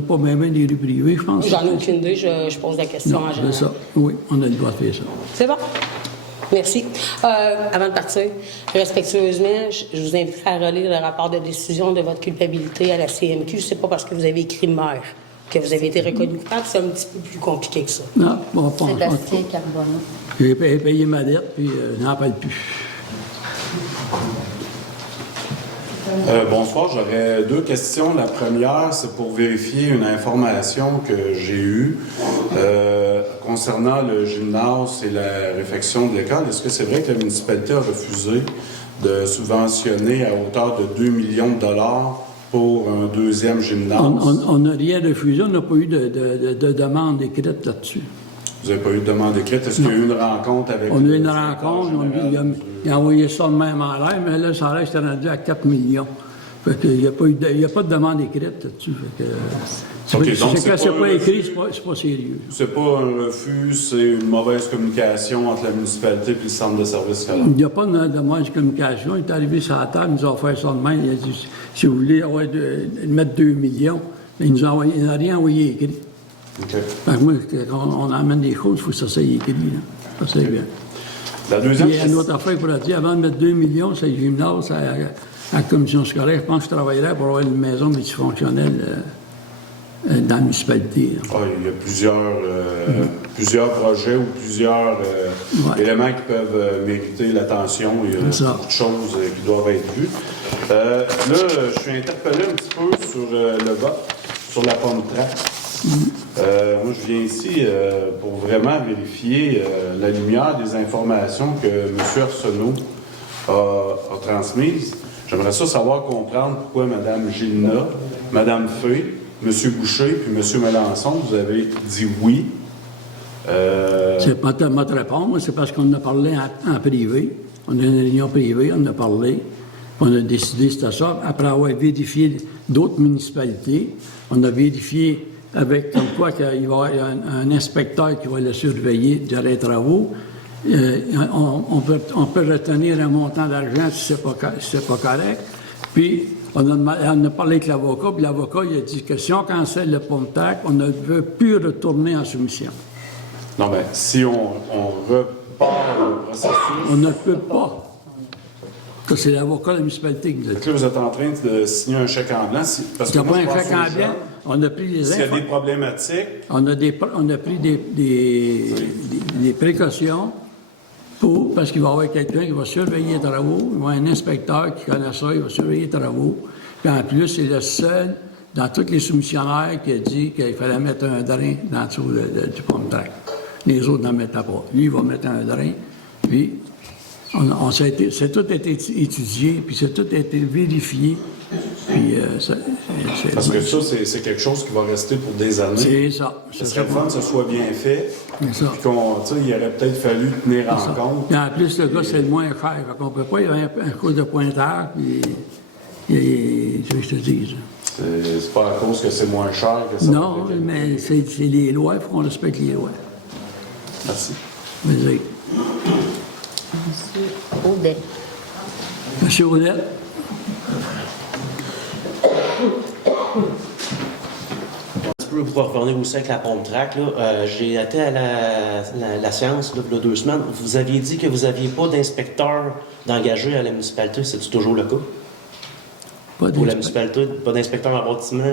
pas même des rues privées, je pense. J'en ai aucune idée, je pose la question en général. C'est ça. Oui, on a le droit de faire ça. C'est bon. Merci. Avant de partir, respectueusement, je vous invite à relire le rapport de décision de votre culpabilité à la CMQ. C'est pas parce que vous avez écrit maire que vous avez été reconnu coupable, c'est un petit peu plus compliqué que ça. Non, bon, Sébastien Carbonneau. J'ai payé ma dette, puis je n'en parle plus. Bonsoir, j'aurais 2 questions. La première, c'est pour vérifier une information que j'ai eue concernant le gymnase et la réfection de l'école. Est-ce que c'est vrai que la municipalité a refusé de subventionner à hauteur de 2 millions de dollars pour un 2e gymnase? On n'a rien refusé, on n'a pas eu de demande écrite là-dessus. Vous n'avez pas eu de demande écrite? Est-ce qu'il y a eu une rencontre avec... On a eu une rencontre, il a envoyé ça de même en l'air, mais là, ça reste rendu à 4 millions. Fait qu'il n'y a pas de demande écrite là-dessus. Quand c'est pas écrit, c'est pas sérieux. C'est pas un refus, c'est une mauvaise communication entre la municipalité et le centre de services scolaires. Il n'y a pas de mauvaise communication. Il est arrivé sur la table, il nous a offert ça de même. Il a dit, si vous voulez mettre 2 millions, mais il n'a rien envoyé écrit. Okay. Fait que moi, quand on amène des choses, il faut que ça soit écrit. Là. Ça, c'est bien. La deuxième question... Il y a une autre affaire pour dire, avant de mettre 2 millions, c'est le gymnase, à la commission scolaire, je pense que je travaillerais pour avoir une maison multifonctionnelle dans la municipalité. Là. Ah, il y a plusieurs projets ou plusieurs éléments qui peuvent mériter l'attention. Il y a beaucoup de choses qui doivent être vues. Là, je suis interpellé un petit peu sur le vote, sur la pomme track. Moi, je viens ici pour vraiment vérifier la lumière des informations que M. Arsenault a transmises. J'aimerais savoir comprendre pourquoi Mme Gilna, Mme Fay, M. Boucher puis M. Melançon, vous avez dit oui. C'est pas tellement te répondre, c'est parce qu'on a parlé en privé. On a une réunion privée, on a parlé. On a décidé, c'était ça. Après avoir vérifié d'autres municipalités, on a vérifié avec comme quoi qu'il va y avoir un inspecteur qui va le surveiller durant les travaux. On peut retenir un montant d'argent si c'est pas correct. Puis, on a parlé avec l'avocat, puis l'avocat il a dit que si on cancelle le POMTAC, on ne veut plus retourner en soumission. Non, mais si on repart le processus... On ne peut pas. C'est l'avocat de la municipalité qui nous a dit. Là, vous êtes en train de signer un chèque en blanc. Parce que pas un chèque en blanc. On a pris s'il y a des problématiques... On a pris des précautions parce qu'il va y avoir quelqu'un qui va surveiller les travaux. Il va y avoir un inspecteur qui connaît ça, il va surveiller les travaux. Puis en plus, c'est le seul dans tous les soumissionnaires qui a dit qu'il fallait mettre un drain dans le dessous du POMTAC. Les autres n'en mettaient pas. Lui, il va mettre un drain. Puis, c'est tout été étudié, puis c'est tout été vérifié. Puis, parce que ça, c'est quelque chose qui va rester pour des années. C'est ça. Ce serait le fun que ce soit bien fait. C'est ça. Puis il aurait peut-être fallu tenir en compte. Puis en plus, le gars, c'est le moins cher. Fait qu'on ne peut pas y avoir un coup de pointeur, puis c'est ce que je te dis. C'est pas à cause que c'est moins cher que ça. Non, mais c'est les lois, il faut qu'on respecte les lois. Merci. Vas-y. M. Audet. M. Audet. Pour revenir aussi avec la pompe track, j'ai été à la séance là, il y a 2 semaines. Vous aviez dit que vous n'aviez pas d'inspecteur d'engager à la municipalité. C'est toujours le cas? Pour la municipalité, pas d'inspecteur en bâtiment?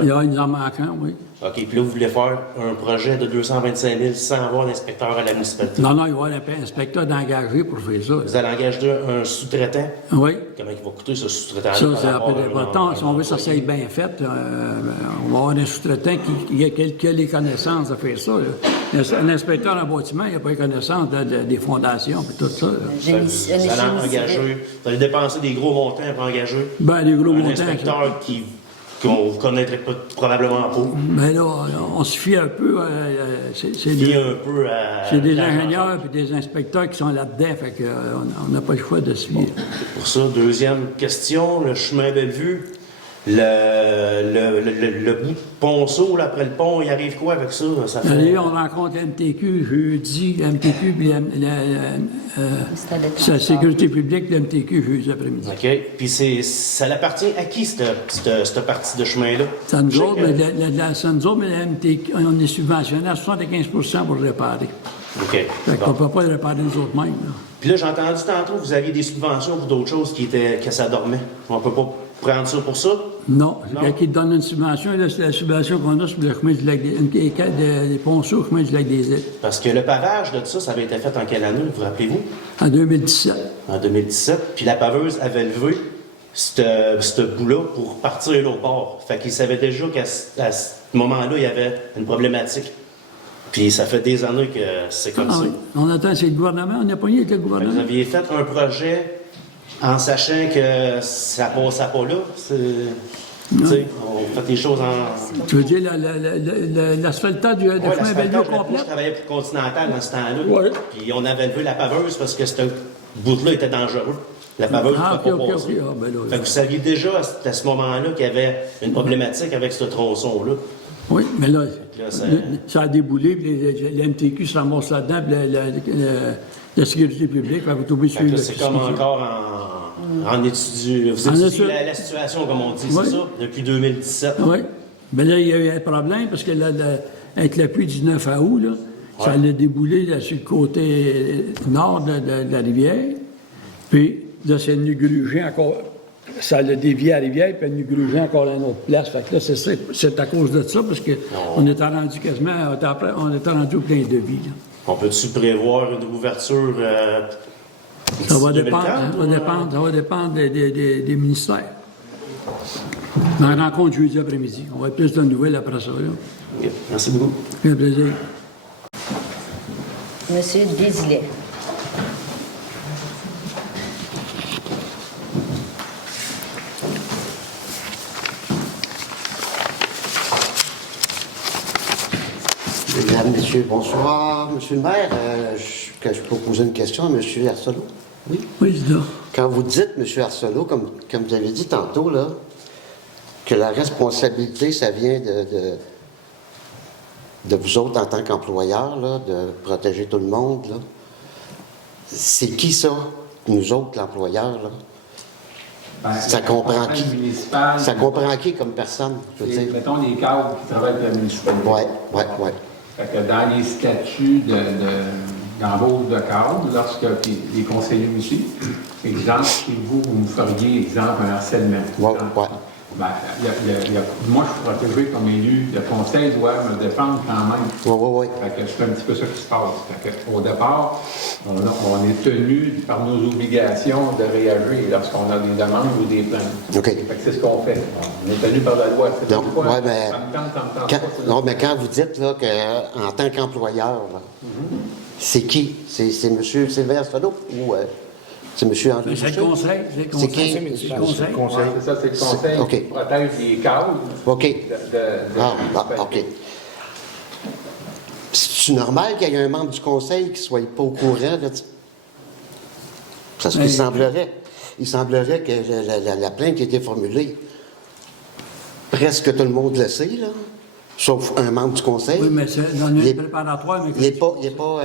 Il y a une en manquant, oui. OK. Puis là, vous voulez faire un projet de 225 000 sans avoir d'inspecteur à la municipalité? Non, il va y avoir un inspecteur d'engager pour faire ça. Vous allez engager un sous-traitant? Oui. Comment il va coûter ce sous-traitant? Ça, c'est un peu important. Si on veut que ça soit bien fait, on va avoir un sous-traitant qui a les connaissances de faire ça. Là. Un inspecteur en bâtiment, il n'a pas les connaissances des fondations et tout ça. Vous allez dépenser des gros montants pour engager des gros montants. Un inspecteur qu'on ne connaîtrait probablement pas. Mais là, on se fie un peu. C'est des ingénieurs et des inspecteurs qui sont là-dedans, fait qu'on n'a pas le choix de se fier. Pour ça, deuxième question, le chemin Bellevue, le bout de Ponceau, là, après le pont, il arrive quoi avec ça? On rencontre MTQ jeudi, MTQ, puis la sécurité publique de MTQ jeudi après-midi. OK. Puis ça appartient à qui, cette partie de chemin-là? Ça nous autres, mais la MTQ, on est subventionné à 75 pour le réparer. OK. Fait qu'on ne peut pas le réparer nous autres mêmes. Là. Puis là, j'ai entendu tantôt que vous aviez des subventions pour d'autres choses que ça dormait. On ne peut pas prendre ça pour ça? Non. Quand ils donnent une subvention, là, c'est la subvention qu'on a sur le chemin du lac des Ponceaux au chemin du lac des Îles. Parce que le pavage de ça, ça avait été fait en quelle année, vous rappelez-vous? En 2017. En 2017. Puis la paveuse avait levé ce bout-là pour partir l'autre bord. Fait qu'ils savaient déjà qu'à ce moment-là, il y avait une problématique. Puis ça fait des années que c'est comme ça. Oui. On attend, c'est le gouvernement. On n'a pas eu avec le gouvernement. Vous aviez fait un projet en sachant que ça passait pas là. On fait des choses en... Tu veux dire l'asphaltage du chemin Bellevue complet? Moi, je travaillais pour Continental dans ce temps-là. Oui. Puis on avait levé la paveuse parce que ce bout-là était dangereux. La paveuse ne pouvait pas passer. Fait que vous saviez déjà à ce moment-là qu'il y avait une problématique avec ce tronçon-là. Oui, mais là, ça a déboulé, puis la MTQ se ramasse là-dedans, puis la sécurité publique va vous tomber sur le... C'est comme encore en étude. Vous étudiez la situation, comme on dit, c'est ça, depuis 2017. Oui. Mais là, il y a eu un problème, parce que avec la pluie du 9 août, là, ça allait débouler là, sur le côté nord de la rivière, puis là, c'est venu gruger encore ça l'a dévié à Rivière, puis elle nous grugeait encore à une autre place. Fait que là, c'est à cause de ça, parce qu'on était rendu quasiment, on était rendu au plein de vie. Là. On peut-tu prévoir une ouverture Ça va 2030, dépendre des ministères. On a une rencontre jeudi après-midi. On va avoir plus de nouvelles après ça. Là. Ok. Merci beaucoup. Ça fait plaisir. Monsieur Désilet. Mesdames, Messieurs, bonsoir. Monsieur le maire, je peux poser une question à Monsieur Arsenault? Oui? Oui, c'est ça. Quand vous dites, Monsieur Arsenault, comme vous avez dit tantôt, là, que la responsabilité, ça vient de vous autres en tant qu'employeurs, là, de protéger tout le monde, là. C'est qui ça, nous autres, l'employeur, là? Ben, Ça comprend qui? municipale, Ça comprend qui comme personne, je veux dire? mettons les cadres qui travaillent pour la municipalité. Oui. Fait que dans les statuts d'embauche de cadre, lorsque les conseillers aussi, exemple, si vous me feriez, exemple, un harcèlement. Ouais. Ben, moi, je suis protégé comme élu. Le conseil doit me défendre quand même. Oui. Fait que c'est un petit peu ça qui se passe. Fait que, au départ, on est tenu par nos obligations de réagir lorsqu'on a des demandes ou des plaintes. OK. Fait que c'est ce qu'on fait. On est tenu par la loi. C'est Donc, pourquoi ouais, mais ça me tente pas. non, mais quand vous dites là, qu'en tant qu'employeur, là, c'est qui? C'est M. Sylvain Arsenault ou c'est M. André C'est le Boucher? conseil. C'est qui? C'est le conseil. Ouais, c'est ça, c'est le conseil OK. qui protège les cadres OK. de OK. C'est normal qu'il y ait un membre du conseil qui ne soit pas au courant, là, parce qu'il semblerait que la plainte qui a été formulée, presque tout le monde le sait, là, sauf un membre du conseil. Oui, mais c'est dans une préparatoire, mais Il n'est pas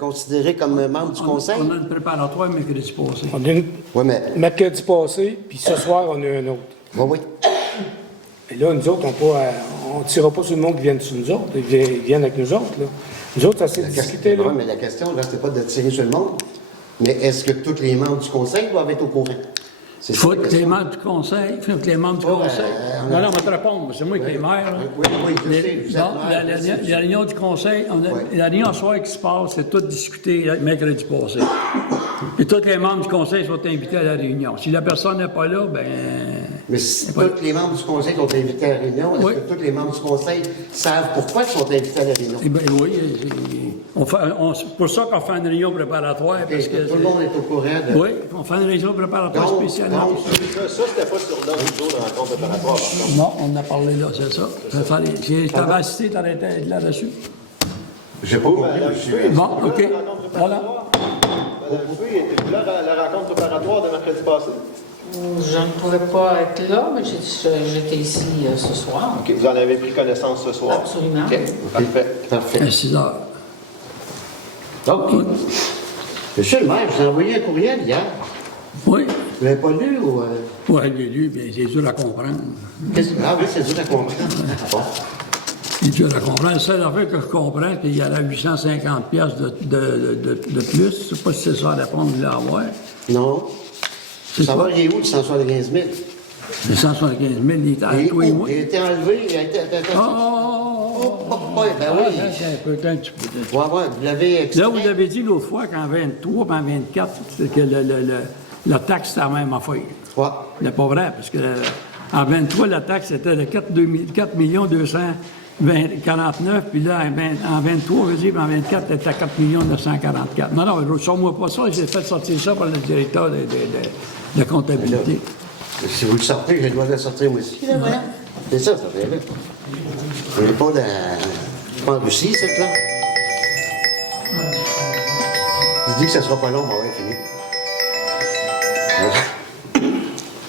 considéré comme un membre du conseil. On a une préparatoire mercredi passé. On a une Oui, mais... mercredi passé, puis ce soir, on a un autre. Oui. Et là, nous autres, on ne tirera pas sur le monde qui viennent sur nous autres. Ils viennent avec nous autres, là. Nous autres, ça s'est discuté, là. Oui, mais la question, là, c'est pas de tirer sur le monde, mais est-ce que tous les membres du conseil doivent être au courant? Il faut que les membres du conseil, Non, on va te répondre, c'est moi qui est maire. Là. Oui, je sais, vous êtes maire, La réunion du conseil, la réunion ce soir qui se passe, c'est tout discuté mercredi passé. Et tous les membres du conseil sont invités à la réunion. Si la personne n'est pas là, ben... Mais si tous les membres du conseil sont invités à la réunion, est-ce que tous les membres du conseil savent pourquoi ils sont invités à la réunion? Eh bien oui, c'est pour ça qu'on fait une réunion préparatoire. Okay, parce que tout le monde est au courant de... Oui, on fait une réunion préparatoire spéciale. Ça, c'était pas sur l'ordre du jour de la rencontre préparatoire, par contre. Non, on en a parlé là, c'est ça. Si tu avais assisté, tu aurais été là-dessus. J'ai pas compris. Bon, OK. Voilà. Madame Fouy, était-vous là à la rencontre préparatoire de mercredi passé? Je ne pouvais pas être là, mais j'étais ici ce soir. OK, vous en avez pris connaissance ce soir? Absolument. OK, parfait. À 6 heures. OK. Monsieur le maire, je vous ai envoyé un courriel hier. Oui. Vous l'avez pas lu ou... Oui, je l'ai lu, bien, c'est dur à comprendre. Ah oui, c'est dur à comprendre. Bon. C'est dur à comprendre. La seule affaire que je comprends, c'est qu'il y a 850 pièces de plus. Je ne sais pas si c'est ça la réponse de l'avoir. Non. C'est savoir, il est où, le 175 000? Le 175 000, il est à toi et moi. Il a été enlevé, il a été... ben oui. C'est un petit peu. Ouais, vous l'avez extrait. Là, vous avez dit l'autre fois qu'en 23 et en 24, c'est que la taxe, c'était la même affaire. Ouais. C'est pas vrai, parce que en 23, la taxe était de 4 249, puis là, en 23, je veux dire, en 24, elle était à 4 944. Non, je ne sors-moi pas ça, j'ai fait sortir ça par le directeur de comptabilité. Si vous le sortez, j'ai le droit de le sortir moi aussi, là, voilà. C'est ça fait là. On n'est pas en Russie, cette là. Je dis que ça ne sera pas long, mais ouais, fini.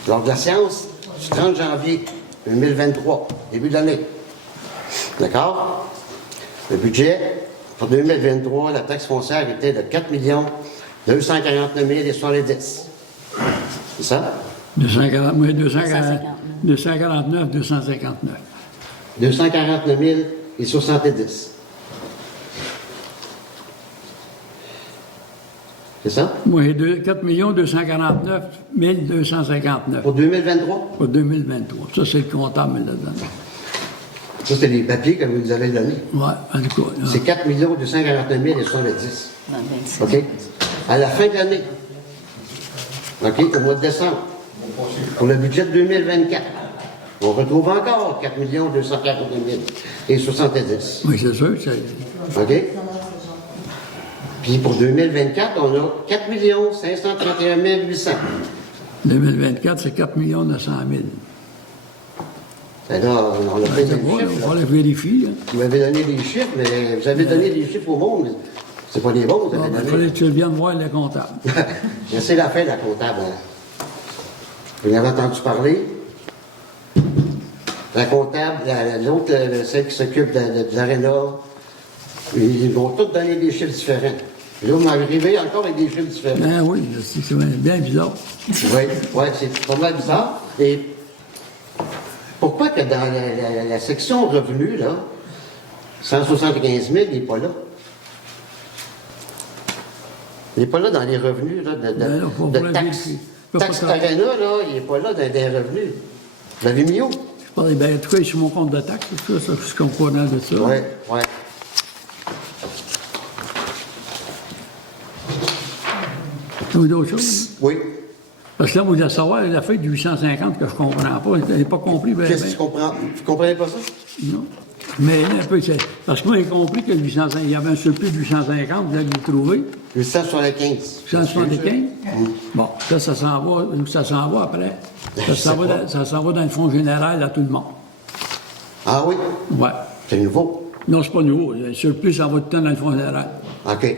Lors de la séance du 30 janvier 2023, début de l'année. D'accord? Le budget pour 2023, la taxe foncière était de 4 249 070. C'est ça? 249, 259. 249 070. C'est ça? Moi, j'ai 4 249 259 Pour 2023? pour 2023. Ça, c'est le comptable qui me l'a donné. Ça, c'est les papiers que vous nous avez donnés. Oui, en tout cas. C'est 4 249 070. Dans le 26. OK? À la fin de l'année. OK? Au mois de décembre. Pour le budget de 2024. On retrouve encore 4 249 070. Oui, c'est sûr. C'est... OK? Puis pour 2024, on a 4 531 800. 2024, c'est 4 900 000. Ben là, on a fait des On chiffres. va le vérifier. Hein. Vous m'avez donné des chiffres, mais vous avez donné des chiffres au monde. Mais c'est pas des bons, vous avez Il donné. fallait que tu viennes voir le comptable. Je sais la fin de la comptable. Vous en avez entendu parler? La comptable, l'autre, celle qui s'occupe de l'aréna, ils vont tous donner des chiffres différents. Et là, vous m'arrivez encore avec des chiffres différents. Ben oui, c'est bien bizarre. Oui, c'est pas mal bizarre. Et pourquoi que dans la section revenus, là, 175 000, il n'est pas là? Il n'est pas là dans les revenus là, de taxes. Taxe Arena, là, il n'est pas là dans les revenus. Vous l'avez mis où? Ben, en tout cas, il est sur mon compte de taxes, ça, je suis comprenant de ça. Oui, oui. Ou d'autres choses? Oui. Parce que là, vous voulez savoir la feuille du 850 que je ne comprends pas. Je n'ai pas compris. Qu'est-ce que tu comprends? Vous ne comprenez pas ça? Non. Mais un peu, parce que moi, j'ai compris que le 850, il y avait un surplus de 850, vous allez le trouver. 875. 875? Bon, ça s'en va, où ça s'en va après? Ça s'en va dans le fonds général à tout le monde. Ah oui? Ouais. C'est nouveau? Non, c'est pas nouveau. Le surplus, ça va tout le temps dans le fonds général. OK.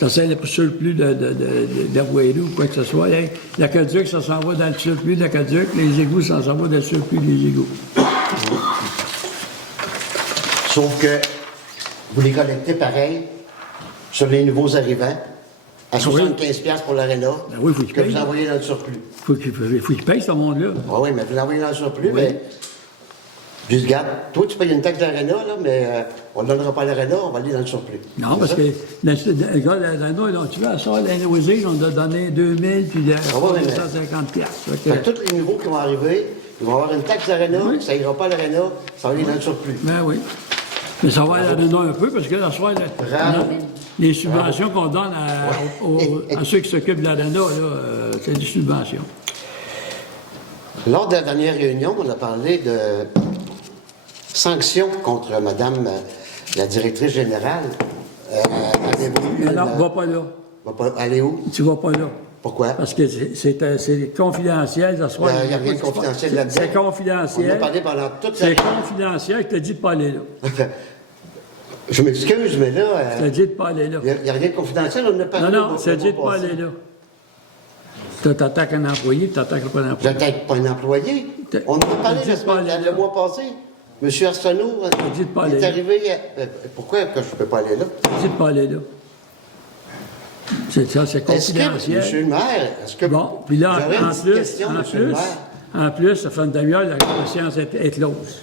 Ça sert le surplus d'Avoirou ou quoi que ce soit. L'aqueduc, ça s'en va dans le surplus de l'aqueduc. Les égouts, ça s'en va dans le surplus des égouts. Sauf que vous les collectez pareil sur les nouveaux arrivants à 75 $ pour l'aréna oui, faut que vous envoyez dans le surplus. Faut qu'il paye, ce monde-là. Ah oui, mais vous l'envoyez dans le surplus, mais... Je dis, regarde, toi, tu payes une taxe d'aréna, là, mais on ne donnera pas l'aréna, on va aller dans le surplus. Non, parce que le gars de l'aréna, tu vois, ça, la nausée, on a donné 2000 puis 250 $. Fait que tous les nouveaux qui vont arriver, ils vont avoir une taxe d'aréna, ça n'ira pas à l'aréna, ça va aller dans le surplus. Ben oui. Mais ça va à l'aréna un peu, parce que la soirée, les subventions qu'on donne à ceux qui s'occupent de l'aréna, c'est des subventions. Lors de la dernière réunion, on a parlé de sanctions contre Madame la directrice générale. Alors, va pas là. Va pas aller où? Tu vas pas là. Pourquoi? Parce que c'est confidentiel. Il n'y a rien de confidentiel là-dedans. C'est confidentiel. On a parlé pendant toute la... C'est confidentiel, je te dis de pas aller là. Je m'excuse, mais là... Je te dis de pas aller là. Il n'y a rien de confidentiel, on en a parlé. Non, je te dis de pas aller là. Tu attaques un employé, tu n'attaques pas un employé. J'attaque pas un employé. On en a parlé le mois passé. M. Arsenault est arrivé... Pourquoi que je ne peux pas aller là? Je dis de pas aller là. C'est ça, c'est confidentiel. Monsieur le maire, est-ce que... Bon, puis là, en plus, ça fait une demi-heure, la séance est close.